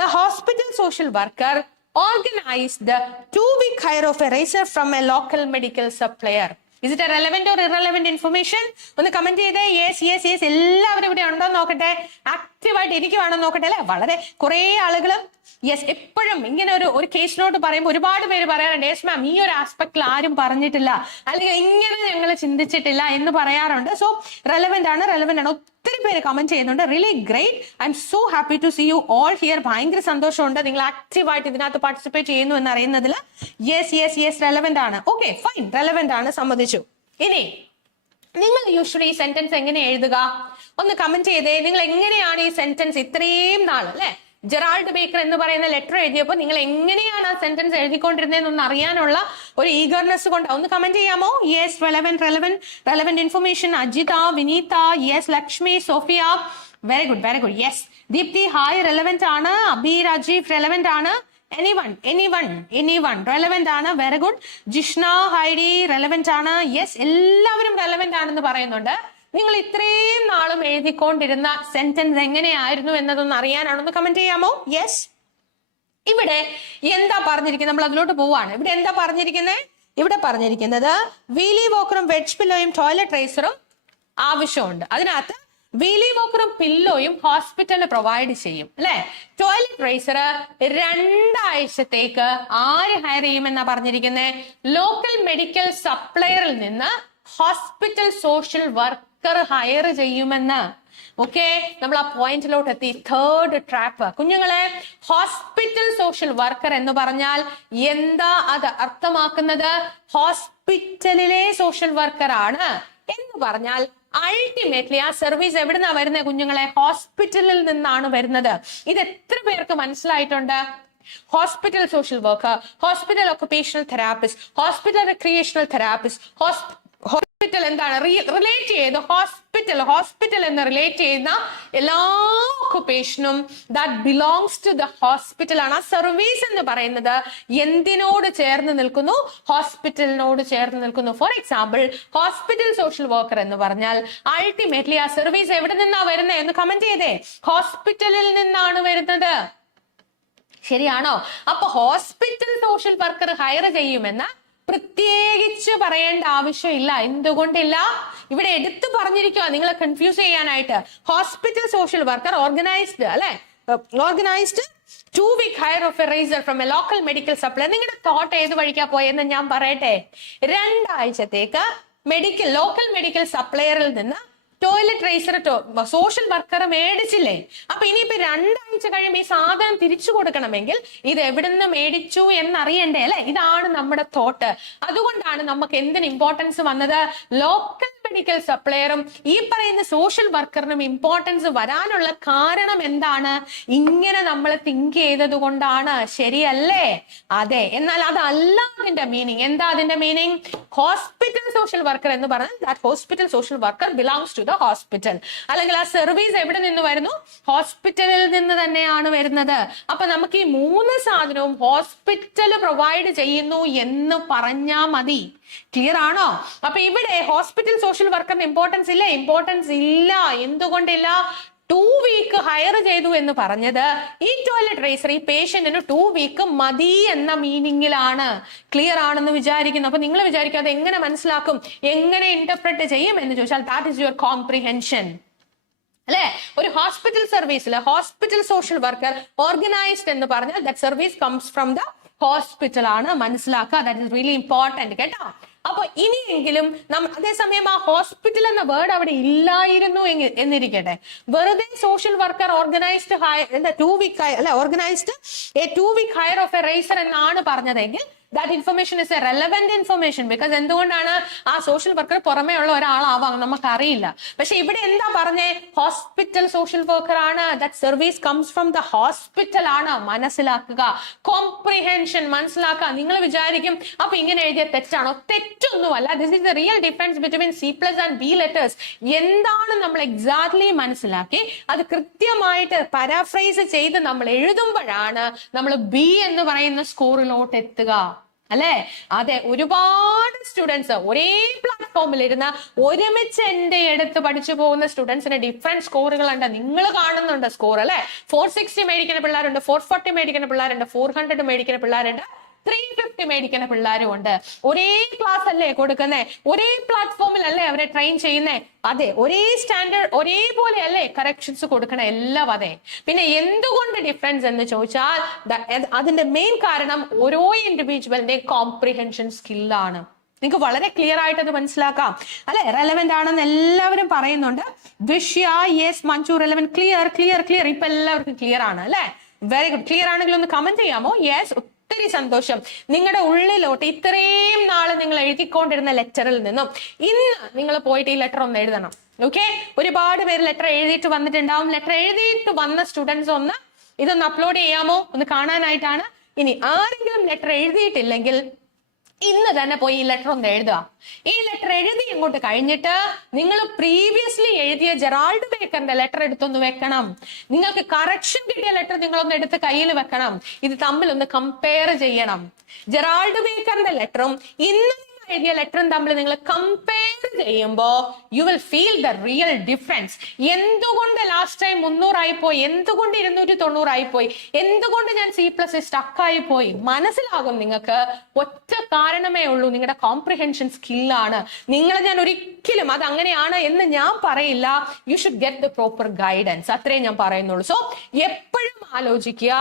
the hospital social worker organized the 2-week hire of a razor from a local medical supplier. Is it a relevant or irrelevant information? ഒന്ന് comment ചെയ്തേ. യെസ് യെസ് യെസ്, എല്ലാവരും ഇവിടെ ഉണ്ടോ നോക്കട്ടെ, ആക്റ്റീവായിട്ട് ഇരിക്കുവാണോ നോക്കട്ടെ അല്ലെ. വളരെ കുറെ ആളുകൾ യെസ്, എപ്പോഴും ഇങ്ങനെ ഒരു കേസ് നോട്ട് പറയുമ്പോൾ ഒരുപാട് പേര് പറയാറുണ്ട്, യെസ് മാം ഈ ഒരു ആസ്പെക്ടിൽ ആരും പറഞ്ഞിട്ടില്ല, അല്ലെങ്കിൽ ഇങ്ങനെ ഞങ്ങൾ ചിന്തിച്ചിട്ടില്ല എന്ന് പറയാറുണ്ട്. സോ റെലവെന്റ് ആണ്, റെലവെന്റ് ആണ്. ഒത്തിരി പേര് കമന്റ് ചെയ്യുന്നുണ്ട്. Really great. I am so happy to see you all here. ഭയങ്കര സന്തോഷമുണ്ട് നിങ്ങൾ ആക്റ്റീവായിട്ട് ഇതിനകത്ത് പാർട്ടിസിപ്പേറ്റ് ചെയ്യുന്നു എന്ന് അറിയുന്നതിൽ. യെസ് യെസ് യെസ്, റെലവെന്റ് ആണ്. ഓക്കെ ഫൈൻ, റെലവെന്റ് ആണ്, സമ്മതിച്ചു. ഇനി നിങ്ങൾ യൂഷ്വലി ഈ സെന്റൻസ് എങ്ങനെ എഴുതുക? ഒന്ന് കമന്റ് ചെയ്തേ. നിങ്ങൾ എങ്ങനെയാണ് ഈ സെന്റൻസ് ഇത്രയും നാൾ അല്ലെ ജെറാൾഡ് ബേക്കർ എന്ന് പറയുന്ന ലെറ്റർ എഴുതിയപ്പോൾ നിങ്ങൾ എങ്ങനെയാണ് ആ സെന്റൻസ് എഴുതിക്കൊണ്ടിരുന്നതെന്ന് അറിയാനുള്ള ഒരു ഈഗർനെസ് കൊണ്ട് ഒന്ന് കമന്റ് ചെയ്യാമോ? Yes, relevant relevant relevant information. Ajitha, Vineetha, yes. Lakshmi, Sophia, very good very good. Yes. Deepthi, hi, relevant ആണ്. അബി, രാജീവ്, റെലവെന്റ് ആണ്. എനിവൺ റെലവെന്റ് ആണ്. Very good. Jishna, Heidi, relevant ആണ്. യെസ്, എല്ലാവരും റെലവെന്റ് ആണെന്ന് പറയുന്നുണ്ട്. നിങ്ങൾ ഇത്രയും നാളും എഴുതിക്കൊണ്ടിരുന്ന സെന്റൻസ് എങ്ങനെയായിരുന്നു എന്നതൊന്ന് അറിയാനാണൊന്ന് കമന്റ് ചെയ്യാമോ? യെസ്. ഇവിടെ എന്താ പറഞ്ഞിരിക്കുന്നത്? നമ്മൾ അതിലോട്ട് പോവാണ്. ഇവിടെ എന്താ പറഞ്ഞിരിക്കുന്നത്? ഇവിടെ പറഞ്ഞിരിക്കുന്നത് വീലി വോക്കറും വെഡ്ജ് പില്ലോയും ടോയ്ലറ്റ് റേസറും ആവശ്യമുണ്ട്. അതിനകത്ത് വീലി വോക്കറും പില്ലോയും ഹോസ്പിറ്റലിൽ പ്രൊവൈഡ് ചെയ്യും അല്ലെ. ടോയ്ലറ്റ് റേസർ 2 ആഴ്ചത്തേക്ക് ആര് ഹയർ ചെയ്യുമെന്നാ പറഞ്ഞിരിക്കുന്നത്? ലോക്കൽ മെഡിക്കൽ സപ്ലയറിൽ നിന്ന് ഹോസ്പിറ്റൽ സോഷ്യൽ വർക്കർ ഹയർ ചെയ്യുമെന്ന്. ഓക്കെ, നമ്മൾ ആ പോയിന്റിലോട്ട് എത്തി. തേർഡ് ട്രാപ്പ് കുഞ്ഞുങ്ങളെ, ഹോസ്പിറ്റൽ സോഷ്യൽ വർക്കർ എന്ന് പറഞ്ഞാൽ എന്താ അത് അർത്ഥമാക്കുന്നത്? ഹോസ്പിറ്റലിലെ സോഷ്യൽ വർക്കർ ആണ് എന്ന് പറഞ്ഞാൽ അൾട്ടിമേറ്റ്ലി ആ സർവീസ് എവിടുന്നാ വരുന്നത് കുഞ്ഞുങ്ങളെ? ഹോസ്പിറ്റലിൽ നിന്നാണ് വരുന്നത്. ഇത് എത്ര പേർക്ക് മനസ്സിലായിട്ടുണ്ട്? Hospital social worker, hospital occupational therapist, hospital recreational therapist, hospital എന്താണ് റിലേറ്റ് ചെയ്ത് ഹോസ്പിറ്റൽ എന്ന് റിലേറ്റ് ചെയ്യുന്ന എല്ലാ ഒക്കുപേഷനും that belongs to the hospital ആണ്. ആ സർവീസ് എന്ന് പറയുന്നത് എന്തിനോട് ചേർന്ന് നിൽക്കുന്നു? ഹോസ്പിറ്റലിനോട് ചേർന്ന് നിൽക്കുന്നു. For example, hospital social worker എന്ന് പറഞ്ഞാൽ അൾട്ടിമേറ്റ്ലി ആ സർവീസ് എവിടെ നിന്നാ വരുന്നത് എന്ന് കമന്റ് ചെയ്തേ. ഹോസ്പിറ്റലിൽ നിന്നാണ് വരുന്നത്. ശരിയാണോ? അപ്പൊ ഹോസ്പിറ്റൽ സോഷ്യൽ വർക്കർ ഹയർ ചെയ്യുമെന്ന് പ്രത്യേകിച്ച് പറയേണ്ട ആവശ്യമില്ല. എന്തുകൊണ്ടില്ല? ഇവിടെ എടുത്തു പറഞ്ഞിരിക്കുക നിങ്ങളെ കൺഫ്യൂസ് ചെയ്യാനായിട്ട്. ഹോസ്പിറ്റൽ സോഷ്യൽ വർക്കർ ഓർഗനൈസ്ഡ് അല്ലെ, organised 2-week hire of a razor from a local medical supplier. നിങ്ങളുടെ തോട്ട് ഏത് വഴിക്കാ പോയെന്ന് ഞാൻ പറയട്ടെ. 2 ആഴ്ചത്തേക്ക് ലോക്കൽ മെഡിക്കൽ സപ്ലയറിൽ നിന്ന് ടോയ്ലറ്റ് റേസർ സോഷ്യൽ വർക്കർ മേടിച്ചില്ലേ? അപ്പൊ ഇനിയിപ്പോ 2 ആഴ്ച കഴിയുമ്പോൾ ഈ സാധനം തിരിച്ചു കൊടുക്കണമെങ്കിൽ ഇത് എവിടുന്ന് മേടിച്ചു എന്നറിയണ്ടേ അല്ലെ? ഇതാണ് നമ്മുടെ തോട്ട്. അതുകൊണ്ടാണ് നമുക്ക് എന്തിന് ഇമ്പോർട്ടൻസ് വന്നത്? ലോക്കൽ മെഡിക്കൽ സപ്ലയറും ഈ പറയുന്ന സോഷ്യൽ വർക്കറിനും ഇമ്പോർട്ടൻസ് വരാനുള്ള കാരണം എന്താണ്? ഇങ്ങനെ നമ്മൾ തിങ്ക് ചെയ്തത് കൊണ്ടാണ്. ശരിയല്ലേ? അതെ. എന്നാൽ അതല്ല അതിന്റെ മീനിങ്. എന്താ അതിന്റെ മീനിങ്? ഹോസ്പിറ്റൽ സോഷ്യൽ വർക്കർ എന്ന് പറഞ്ഞാൽ that hospital social worker belongs to the hospital. അല്ലെങ്കിൽ ആ സർവീസ് എവിടെ നിന്ന് വരുന്നു? ഹോസ്പിറ്റലിൽ നിന്ന് തന്നെയാണ് വരുന്നത്. അപ്പൊ നമുക്ക് ഈ 3 സാധനവും ഹോസ്പിറ്റൽ പ്രൊവൈഡ് ചെയ്യുന്നു എന്ന് പറഞ്ഞാ മതി. ക്ലിയർ ആണോ? അപ്പൊ ഇവിടെ ഹോസ്പിറ്റൽ സോഷ്യൽ വർക്കറിന് ഇമ്പോർട്ടൻസ് ഇല്ല. ഇമ്പോർട്ടൻസ് ഇല്ല. എന്തുകൊണ്ടില്ല? 2 week ഹയർ ചെയ്തു എന്ന് പറഞ്ഞത് ഈ ടോയ്ലറ്റ് റേസർ ഈ പേഷ്യന്റിന് 2 week മതി എന്ന മീനിങ്ങിലാണ്. ക്ലിയർ ആണെന്ന് വിചാരിക്കുന്നു. അപ്പൊ നിങ്ങൾ വിചാരിക്കാതെ എങ്ങനെ മനസ്സിലാക്കും, എങ്ങനെ ഇന്റർപ്രറ്റ് ചെയ്യും എന്ന് ചോദിച്ചാൽ ദാറ്റ് ഈസ് യുവർ കോംപ്രിഹെൻഷൻ അല്ലെ. ഒരു ഹോസ്പിറ്റൽ സർവീസിൽ ഹോസ്പിറ്റൽ സോഷ്യൽ വർക്കർ ഓർഗനൈസ്ഡ് എന്ന് പറഞ്ഞാൽ that service comes from the hospital ആണ്. മനസ്സിലാക്കുക. ദാറ്റ് ഇസ് റിയലി ഇമ്പോർട്ടന്റ് കേട്ടോ. അപ്പൊ ഇനിയെങ്കിലും അതേസമയം ആ ഹോസ്പിറ്റൽ എന്ന വേർഡ് അവിടെ ഇല്ലായിരുന്നു എന്നിരിക്കട്ടെ. വെറുതെ സോഷ്യൽ വർക്കർ ഓർഗനൈസ്ഡ് 2 week അല്ലെ organised a 2 week hire of a razor എന്നാണ് പറഞ്ഞതെങ്കിൽ that information is a relevant information because എന്തുകൊണ്ടാണ്? ആ സോഷ്യൽ വർക്കർ പുറമേ ഉള്ള ഒരാളാവാം, നമുക്കറിയില്ല. പക്ഷെ ഇവിടെ എന്താ പറഞ്ഞേ? ഹോസ്പിറ്റൽ സോഷ്യൽ വർക്കർ ആണ്. That service comes from the hospital ആണ്. മനസ്സിലാക്കുക. കോംപ്രിഹെൻഷൻ മനസ്സിലാക്കുക. നിങ്ങൾ വിചാരിക്കും അപ്പൊ ഇങ്ങനെ എഴുതിയ തെറ്റാണോ? തെറ്റൊന്നുമല്ല. This is the real difference between C+ and B letters. എന്താണ് നമ്മൾ എക്സാക്ട്ലി മനസ്സിലാക്കി അത് കൃത്യമായിട്ട് പാരാഫ്രൈസ് ചെയ്ത് നമ്മൾ എഴുതുമ്പോഴാണ് നമ്മൾ B എന്ന് പറയുന്ന സ്കോറിലോട്ട് എത്തുക അല്ലെ. അതെ, ഒരുപാട് സ്റ്റുഡൻസ് ഒരേ പ്ലാറ്റ്ഫോമിൽ ഇരുന്ന് ഒരുമിച്ച് എന്റെ എടുത്ത് പഠിച്ചു പോകുന്ന സ്റ്റുഡൻസിന് ഡിഫറെന്റ് സ്കോറുകളുണ്ട്. നിങ്ങൾ കാണുന്നുണ്ട് സ്കോർ അല്ലെ. 460 മേടിക്കുന്ന പിള്ളേരുണ്ട്, 440 മേടിക്കുന്ന പിള്ളേരുണ്ട്, 400 മേടിക്കുന്ന പിള്ളേരുണ്ട്, 350 മേടിക്കുന്ന പിള്ളേരും ഉണ്ട്. ഒരേ ക്ലാസ് അല്ലേ കൊടുക്കുന്നേ, ഒരേ പ്ലാറ്റ്ഫോമിൽ അല്ലേ അവരെ ട്രെയിൻ ചെയ്യുന്നേ. അതെ, ഒരേ സ്റ്റാൻഡേർഡ് ഒരേപോലെ അല്ലേ കറക്ഷൻസ് കൊടുക്കണേ, എല്ലാം അതെ. പിന്നെ എന്തുകൊണ്ട് ഡിഫറൻസ് എന്ന് ചോദിച്ചാൽ അതിന്റെ മെയിൻ കാരണം ഓരോ ഇൻഡിവിജ്വലിന്റെ കോംപ്രിഹെൻഷൻ സ്കില്ലാണ്. നിങ്ങൾക്ക് വളരെ ക്ലിയർ ആയിട്ട് അത് മനസ്സിലാക്കാം അല്ലെ. റെലവെന്റ് ആണെന്ന് എല്ലാവരും പറയുന്നുണ്ട്. വിഷ്യ yes, Manju relevant, clear clear clear. ഇപ്പൊ എല്ലാവർക്കും ക്ലിയർ ആണ് അല്ലെ. Very good. ക്ലിയർ ആണെങ്കിൽ ഒന്ന് കമന്റ് ചെയ്യാമോ? യെസ്, ഒത്തിരി സന്തോഷം. നിങ്ങളുടെ ഉള്ളിലോട്ട് ഇത്രയും നാള് നിങ്ങൾ എഴുതിക്കൊണ്ടിരുന്ന ലെറ്ററിൽ നിന്നും ഇന്ന് നിങ്ങൾ പോയിട്ട് ഈ ലെറ്റർ ഒന്ന് എഴുതണം. ഓക്കെ, ഒരുപാട് പേര് ലെറ്റർ എഴുതിയിട്ട് വന്നിട്ടുണ്ടാവും. ലെറ്റർ എഴുതിയിട്ട് വന്ന സ്റ്റുഡൻസ് ഒന്ന് ഇതൊന്ന് അപ്ലോഡ് ചെയ്യാമോ ഒന്ന് കാണാനായിട്ടാണ്. ഇനി ആരെങ്കിലും ലെറ്റർ എഴുതിയിട്ടില്ലെങ്കിൽ ഇന്ന് തന്നെ പോയി ഈ ലെറ്റർ ഒന്ന് എഴുതുക. ഈ ലെറ്റർ എഴുതി ഇങ്ങോട്ട് കഴിഞ്ഞിട്ട് നിങ്ങൾ പ്രീവിയസ്ലി എഴുതിയ ജെറാൾഡ് ബേക്കറിന്റെ ലെറ്റർ എടുത്തൊന്ന് വെക്കണം. നിങ്ങൾക്ക് കറക്ഷൻ കിട്ടിയ ലെറ്റർ നിങ്ങളൊന്ന് എടുത്ത് കയ്യിൽ വെക്കണം. ഇത് തമ്മിൽ ഒന്ന് കമ്പയർ ചെയ്യണം. ജെറാൾഡ് ബേക്കറിന്റെ ലെറ്ററും ഇന്ന് എഴുതിയ ലെറ്ററും തമ്മിൽ നിങ്ങൾ കമ്പയർ ചെയ്യുമ്പോ you will feel the real difference. എന്തുകൊണ്ട് ലാസ്റ്റ് ടൈം 300 ആയിപ്പോയി, എന്തുകൊണ്ട് 290 ആയിപ്പോയി, എന്തുകൊണ്ട് ഞാൻ C+ സ്റ്റക്കായി പോയി മനസ്സിലാകും നിങ്ങൾക്ക്. ഒറ്റ കാരണമേ ഉള്ളൂ, നിങ്ങളുടെ കോംപ്രിഹെൻഷൻ സ്കില്ലാണ്. നിങ്ങളെ ഞാൻ ഒരിക്കലും അത് അങ്ങനെയാണ് എന്ന് ഞാൻ പറയില്ല. You should get the proper guidance, അത്രേ ഞാൻ പറയുന്നുള്ളൂ. സോ എപ്പോഴും ആലോചിക്കുക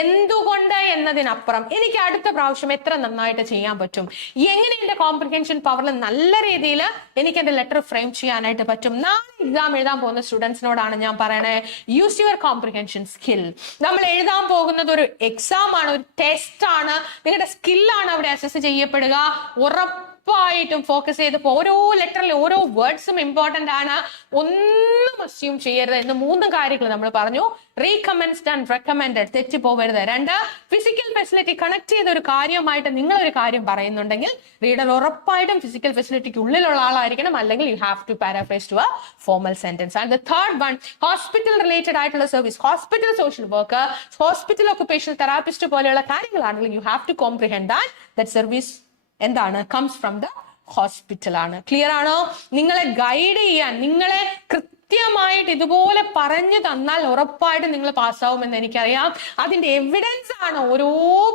എന്തുകൊണ്ട് എന്നതിനപ്പുറം എനിക്ക് അടുത്ത പ്രാവശ്യം എത്ര നന്നായിട്ട് ചെയ്യാൻ പറ്റും, എങ്ങനെ എന്റെ കോംപ്രിഹെൻഷൻ പവറിൽ നല്ല രീതിയിൽ എനിക്ക് എന്റെ ലെറ്റർ ഫ്രെയിം ചെയ്യാനായിട്ട് പറ്റും. നാളെ എക്സാം എഴുതാൻ പോകുന്ന സ്റ്റുഡൻസിനോടാണ് ഞാൻ പറയണേ, യൂസ് യുവർ കോംപ്രിഹെൻഷൻ സ്കിൽ. നമ്മൾ എഴുതാൻ പോകുന്നത് ഒരു എക്സാം ആണ്, ഒരു ടെസ്റ്റ് ആണ്. നിങ്ങളുടെ സ്കില്ലാണ് അവിടെ അസസ് ചെയ്യപ്പെടുക. ഉറപ്പായിട്ടും ഫോക്കസ് ചെയ്ത് ഓരോ ലെറ്ററിൽ ഓരോ വേർഡ്സും ഇമ്പോർട്ടന്റ് ആണ്. ഒന്നും അസ്യൂം ചെയ്യരുത് എന്ന് 3 കാര്യങ്ങൾ നമ്മൾ പറഞ്ഞു. റീകമൻസ്ഡ് ആൻഡ് റെക്കമെൻഡഡ്, തെറ്റിപ്പോവരുത്. 2, ഫിസിക്കൽ ഫെസിലിറ്റി കണക്ട് ചെയ്ത ഒരു കാര്യമായിട്ട് നിങ്ങൾ ഒരു കാര്യം പറയുന്നുണ്ടെങ്കിൽ റീഡർ ഉറപ്പായിട്ടും ഫിസിക്കൽ ഫെസിലിറ്റിക്ക് ഉള്ളിലുള്ള ആളായിരിക്കണം, അല്ലെങ്കിൽ you have to paraphrase to a formal sentence. And the third one, hospital related ആയിട്ടുള്ള service, hospital social worker, hospital occupational therapist പോലെയുള്ള കാര്യങ്ങളാണെങ്കിൽ you have to comprehend that service എന്താണ്, കംസ് ഫ്രം ദ ഹോസ്പിറ്റൽ ആണ്. Clear ആണോ? നിങ്ങളെ guide ചെയ്യാൻ, നിങ്ങളെ കൃത്യമായിട്ട് ഇതുപോലെ പറഞ്ഞു തന്നാൽ ഉറപ്പായിട്ട് നിങ്ങൾ പാസ്സാവുമെന്ന് എനിക്കറിയാം. അതിന്റെ എവിഡൻസ് ആണ് ഓരോ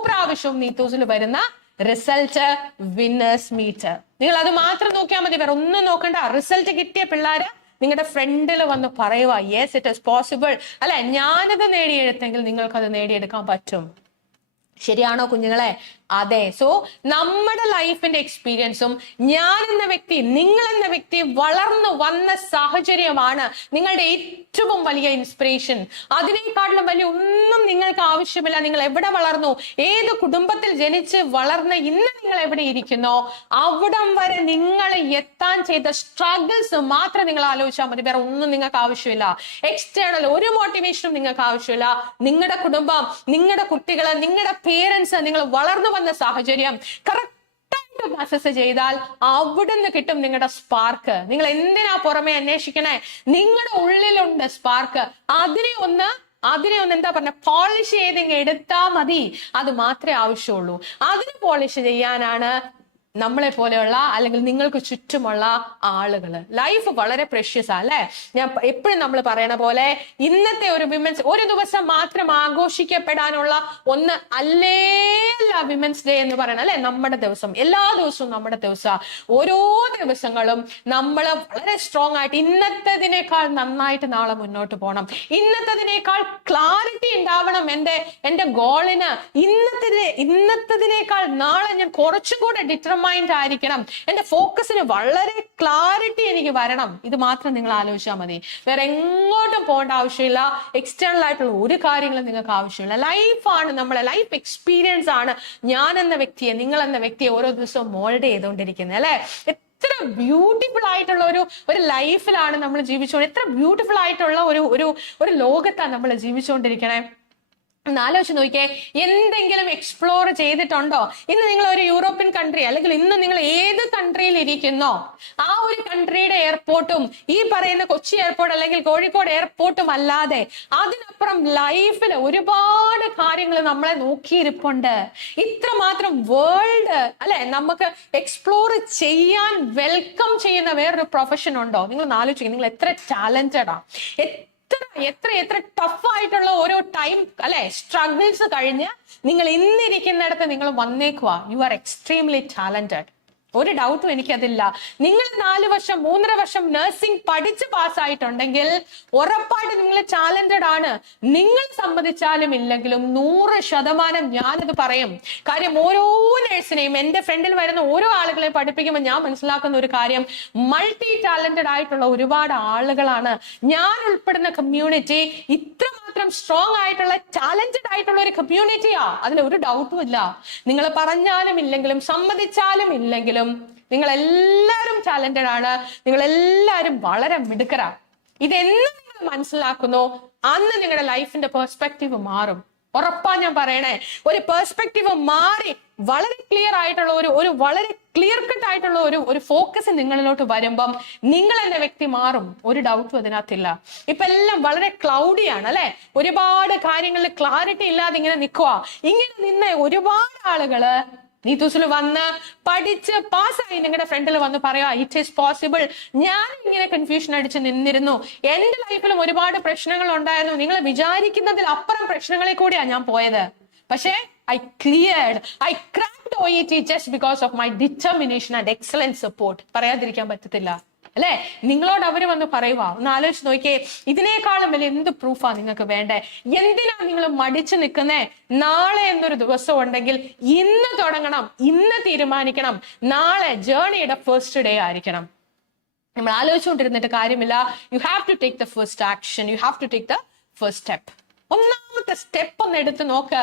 പ്രാവശ്യവും നീത്തോസിൽ വരുന്ന റിസൾട്ട്, വിന്നേഴ്സ് മീറ്റ്. നിങ്ങൾ അത് മാത്രം നോക്കിയാൽ മതി, വേറെ ഒന്നും നോക്കണ്ട. റിസൾട്ട് കിട്ടിയ പിള്ളേര് നിങ്ങളുടെ ഫ്രണ്ടിൽ വന്ന് പറയുക, യെസ് ഇറ്റ് ഈസ് പോസിബിൾ അല്ലെ, ഞാനത് നേടിയെടുത്തെങ്കിൽ നിങ്ങൾക്കത് നേടിയെടുക്കാൻ പറ്റും. ശരിയാണോ കുഞ്ഞുങ്ങളെ? അതെ. സോ നമ്മുടെ ലൈഫിന്റെ എക്സ്പീരിയൻസും ഞാൻ എന്ന വ്യക്തി, നിങ്ങൾ എന്ന വ്യക്തി വളർന്നു വന്ന സാഹചര്യമാണ് നിങ്ങളുടെ ഏറ്റവും വലിയ ഇൻസ്പിറേഷൻ. അതിനേക്കാളും വലിയ ഒന്നും നിങ്ങൾക്ക് ആവശ്യമില്ല. നിങ്ങൾ എവിടെ വളർന്നു, ഏത് കുടുംബത്തിൽ ജനിച്ച് വളർന്ന് ഇന്ന് നിങ്ങൾ എവിടെ ഇരിക്കുന്നോ അവിടം വരെ നിങ്ങൾ എത്താൻ ചെയ്ത സ്ട്രഗിൾസ് മാത്രം നിങ്ങൾ ആലോചിച്ചാൽ മതി. വേറെ ഒന്നും നിങ്ങൾക്ക് ആവശ്യമില്ല. എക്സ്റ്റേണൽ ഒരു മോട്ടിവേഷനും നിങ്ങൾക്ക് ആവശ്യമില്ല. നിങ്ങളുടെ കുടുംബം, നിങ്ങളുടെ കുട്ടികള്, നിങ്ങളുടെ പേരൻസ്, നിങ്ങൾ വളർന്നു വന്ന സാഹചര്യം കറക്റ്റായിട്ട് അസസ് ചെയ്താൽ അവിടുന്ന് കിട്ടും നിങ്ങളുടെ സ്പാർക്ക്. നിങ്ങൾ എന്തിനാ പുറമെ അന്വേഷിക്കണേ? നിങ്ങളുടെ ഉള്ളിലുണ്ട് സ്പാർക്ക്. അതിനെ ഒന്ന് എന്താ പറഞ്ഞ, പോളിഷ് ചെയ്ത് എടുത്താ മതി. അത് മാത്രമേ ആവശ്യമുള്ളൂ. അതിന് പോളിഷ് ചെയ്യാനാണ് നമ്മളെ പോലെയുള്ള അല്ലെങ്കിൽ നിങ്ങൾക്ക് ചുറ്റുമുള്ള ആളുകള്. ലൈഫ് വളരെ പ്രഷ്യസ് ആ അല്ലെ. ഞാൻ എപ്പോഴും നമ്മൾ പറയണ പോലെ ഇന്നത്തെ ഒരു വിമൻസ് ഒരു ദിവസം മാത്രം ആഘോഷിക്കപ്പെടാനുള്ള ഒന്ന് അല്ല വിമൻസ് ഡേ എന്ന് പറയണ അല്ലെ. നമ്മുടെ ദിവസം, എല്ലാ ദിവസവും നമ്മുടെ ദിവസം. ഓരോ ദിവസങ്ങളും നമ്മൾ വളരെ സ്ട്രോങ് ആയിട്ട് ഇന്നത്തതിനേക്കാൾ നന്നായിട്ട് നാളെ മുന്നോട്ട് പോകണം. ഇന്നത്തതിനേക്കാൾ ക്ലാരിറ്റി ഉണ്ടാവണം എന്റെ ഗോളിന്. ഇന്നത്തതിനേക്കാൾ നാളെ ഞാൻ കുറച്ചും കൂടെ ഡിറ്റർമൈൻഡ് ആയിരിക്കണം. എന്റെ ഫോക്കസിന് വളരെ ക്ലാരിറ്റി എനിക്ക് വരണം. ഇത് മാത്രം നിങ്ങൾ ആലോചിച്ചാൽ മതി. വേറെ എങ്ങോട്ടും പോകേണ്ട ആവശ്യമില്ല. എക്സ്റ്റേണൽ ആയിട്ടുള്ള ഒരു കാര്യങ്ങളും നിങ്ങൾക്ക് ആവശ്യമില്ല. ലൈഫാണ്, നമ്മളെ ലൈഫ് എക്സ്പീരിയൻസ് ആണ് ഞാൻ എന്ന വ്യക്തിയെ, നിങ്ങൾ എന്ന വ്യക്തിയെ ഓരോ ദിവസവും മോൾഡ് ചെയ്തുകൊണ്ടിരിക്കുന്നത് അല്ലെ. എത്ര ബ്യൂട്ടിഫുൾ ആയിട്ടുള്ള ഒരു ലൈഫിലാണ് നമ്മൾ ജീവിച്ചുകൊണ്ട്, എത്ര ബ്യൂട്ടിഫുൾ ആയിട്ടുള്ള ഒരു ലോകത്താണ് നമ്മൾ ജീവിച്ചുകൊണ്ടിരിക്കണേ. ആലോചിച്ച് നോക്കിയേ, എന്തെങ്കിലും എക്സ്പ്ലോർ ചെയ്തിട്ടുണ്ടോ? ഇന്ന് നിങ്ങൾ ഒരു യൂറോപ്യൻ കൺട്രി അല്ലെങ്കിൽ ഇന്ന് നിങ്ങൾ ഏത് കൺട്രിയിൽ ഇരിക്കുന്നോ ആ ഒരു കൺട്രിയുടെ എയർപോർട്ടും ഈ പറയുന്ന കൊച്ചി എയർപോർട്ട് അല്ലെങ്കിൽ കോഴിക്കോട് എയർപോർട്ടും അല്ലാതെ അതിനപ്പുറം ലൈഫിൽ ഒരുപാട് കാര്യങ്ങൾ നമ്മളെ നോക്കിയിരിപ്പുണ്ട്. ഇത്രമാത്രം വേൾഡ് അല്ലെ നമുക്ക് എക്സ്പ്ലോർ ചെയ്യാൻ വെൽക്കം ചെയ്യുന്ന വേറൊരു പ്രൊഫഷൻ ഉണ്ടോ? നിങ്ങൾ ആലോചിക്കുക, നിങ്ങൾ എത്ര ടാലന്റഡാ, എത്ര എത്ര ടഫ് ആയിട്ടുള്ള ഓരോ ടൈം അല്ലെ സ്ട്രഗിൾസ് കഴിഞ്ഞ് നിങ്ങൾ ഇന്നിരിക്കുന്നിടത്ത് നിങ്ങൾ വന്നേക്കുക. You are extremely talented. ഒരു ഡൗട്ടും എനിക്കതില്ല. നിങ്ങൾ 4 വർഷം 3.5 വർഷം നഴ്സിംഗ് പഠിച്ച് പാസ്സായിട്ടുണ്ടെങ്കിൽ ഉറപ്പായിട്ട് നിങ്ങൾ ടാലന്റഡ് ആണ്. നിങ്ങൾ സമ്മതിച്ചാലും ഇല്ലെങ്കിലും 100% ഞാനത് പറയും. കാര്യം ഓരോ നഴ്സിനെയും എന്റെ ഫ്രണ്ടിൽ വരുന്ന ഓരോ ആളുകളെ പഠിപ്പിക്കുമ്പോൾ ഞാൻ മനസ്സിലാക്കുന്ന ഒരു കാര്യം, മൾട്ടി ടാലന്റഡ് ആയിട്ടുള്ള ഒരുപാട് ആളുകളാണ്. ഞാൻ ഉൾപ്പെടുന്ന കമ്മ്യൂണിറ്റി ഇത്രമാത്രം സ്ട്രോങ് ആയിട്ടുള്ള ടാലന്റഡ് ആയിട്ടുള്ള ഒരു കമ്മ്യൂണിറ്റിയാ. അതിൽ ഒരു ഡൗട്ടും ഇല്ല. നിങ്ങൾ പറഞ്ഞാലും ഇല്ലെങ്കിലും സമ്മതിച്ചാലും ഇല്ലെങ്കിലും നിങ്ങൾ എല്ലാവരും ടാലന്റഡ് ആണ്. നിങ്ങൾ എല്ലാവരും വളരെ മിടുക്കരാ. ഇതെന്ന് നിങ്ങൾ മനസ്സിലാക്കുന്നു അന്ന് നിങ്ങളുടെ ലൈഫിന്റെ പെർസ്പെക്റ്റീവ് മാറും. ഉറപ്പാ ഞാൻ പറയണേ. ഒരു പെർസ്പെക്റ്റീവ് മാറി വളരെ ക്ലിയർ ആയിട്ടുള്ള ഒരു വളരെ ക്ലിയർ കട്ട് ആയിട്ടുള്ള ഒരു ഫോക്കസ് നിങ്ങളിലോട്ട് വരുമ്പം നിങ്ങൾ എന്ന വ്യക്തി മാറും. ഒരു ഡൗട്ടും അതിനകത്തില്ല. ഇപ്പൊ എല്ലാം വളരെ ക്ലൗഡിയാണ് അല്ലെ. ഒരുപാട് കാര്യങ്ങളിൽ ക്ലാരിറ്റി ഇല്ലാതെ ഇങ്ങനെ നിൽക്കുക. ഇങ്ങനെ നിന്ന ഒരുപാട് ആളുകള് നീതൂസിൽ വന്ന് പഠിച്ച് പാസ്സായി നിങ്ങളുടെ ഫ്രണ്ടിൽ വന്ന് പറയാ ഇറ്റ് ഈസ് പോസിബിൾ. ഞാൻ ഇങ്ങനെ കൺഫ്യൂഷൻ അടിച്ച് നിന്നിരുന്നു, എന്റെ ലൈഫിലും ഒരുപാട് പ്രശ്നങ്ങൾ ഉണ്ടായിരുന്നു, നിങ്ങൾ വിചാരിക്കുന്നതിൽ അപ്പുറം പ്രശ്നങ്ങളിൽ കൂടിയാണ് ഞാൻ പോയത്. പക്ഷേ I cleared, I cracked OET just because of my determination and excellent support. പറയാതിരിക്കാൻ പറ്റത്തില്ല അല്ലെ. നിങ്ങളോട് അവര് വന്ന് പറയുക. ഒന്ന് ആലോചിച്ച് നോക്കിയേ, ഇതിനേക്കാളും വലിയ എന്ത് പ്രൂഫാ നിങ്ങൾക്ക് വേണ്ടേ? എന്തിനാ നിങ്ങൾ മടിച്ചു നിൽക്കുന്നേ? നാളെ എന്നൊരു ദിവസം ഉണ്ടെങ്കിൽ ഇന്ന് തുടങ്ങണം, ഇന്ന് തീരുമാനിക്കണം. നാളെ ജേർണിയുടെ ഫസ്റ്റ് ഡേ ആയിരിക്കണം. നമ്മൾ ആലോചിച്ചുകൊണ്ടിരുന്നിട്ട് കാര്യമില്ല. You have to take the first action, you have to take the first step. ഒന്നാമത്തെ സ്റ്റെപ്പ് ഒന്ന് എടുത്ത് നോക്ക്,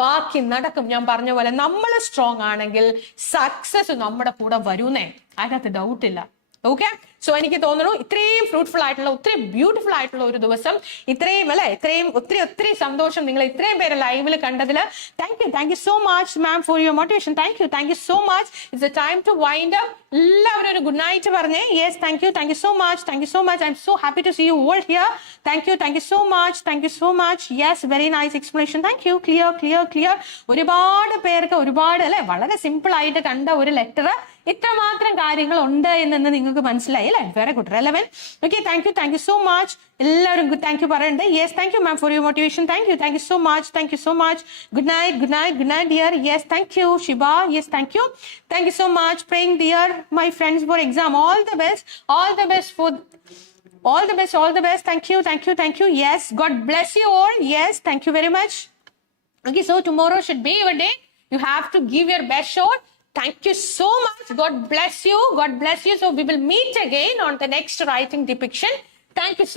ബാക്കി നടക്കും. ഞാൻ പറഞ്ഞ പോലെ നമ്മൾ സ്ട്രോങ് ആണെങ്കിൽ സക്സസ് നമ്മുടെ കൂടെ വരുന്നേ, അതിനകത്ത് ഡൗട്ടില്ല. ഓക്കെ, സോ എനിക്ക് തോന്നുന്നു ഇത്രയും ഫ്രൂട്ട്ഫുൾ ആയിട്ടുള്ള ഒത്തിരി ബ്യൂട്ടിഫുൾ ആയിട്ടുള്ള ഒരു ദിവസം, ഇത്രയും അല്ലെ ഇത്രയും ഒത്തിരി സന്തോഷം നിങ്ങൾ ഇത്രയും പേര് ലൈവിൽ കണ്ടതിൽ. Thank you so much ma'am for your motivation. Thank you so much. It's a time to wind up. എല്ലാവരും ഒരു ഗുഡ് നൈറ്റ് പറഞ്ഞേ. Yes, thank you so much. I am so happy to see you all here. Thank you so much. Yes, very nice explanation. Thank you. Clear. ഒരുപാട് പേർക്ക് ഒരുപാട് അല്ലെ വളരെ simple ആയിട്ട് കണ്ട ഒരു ലെറ്റർ ഇത്രമാത്രം കാര്യങ്ങൾ ഉണ്ട് എന്ന് നിങ്ങൾക്ക് മനസ്സിലായി അല്ലെ. Very good, relevant. Okay, thank you so much. എല്ലാവരും താങ്ക് യു പറയണ്ടേ. Yes, thank you ma'am for your motivation. Thank you so much. Good night dear. Yes, thank U Shiba. Yes, thank you so much. Praying dear my friends four exam. All the best for all the best. Thank you. Yes, God bless you all. Yes, thank you very much. Okay, so tomorrow should be your day. You have to give your best shot. Thank you so much. God bless you. So we will meet again on the next writing depiction. Thank you so much.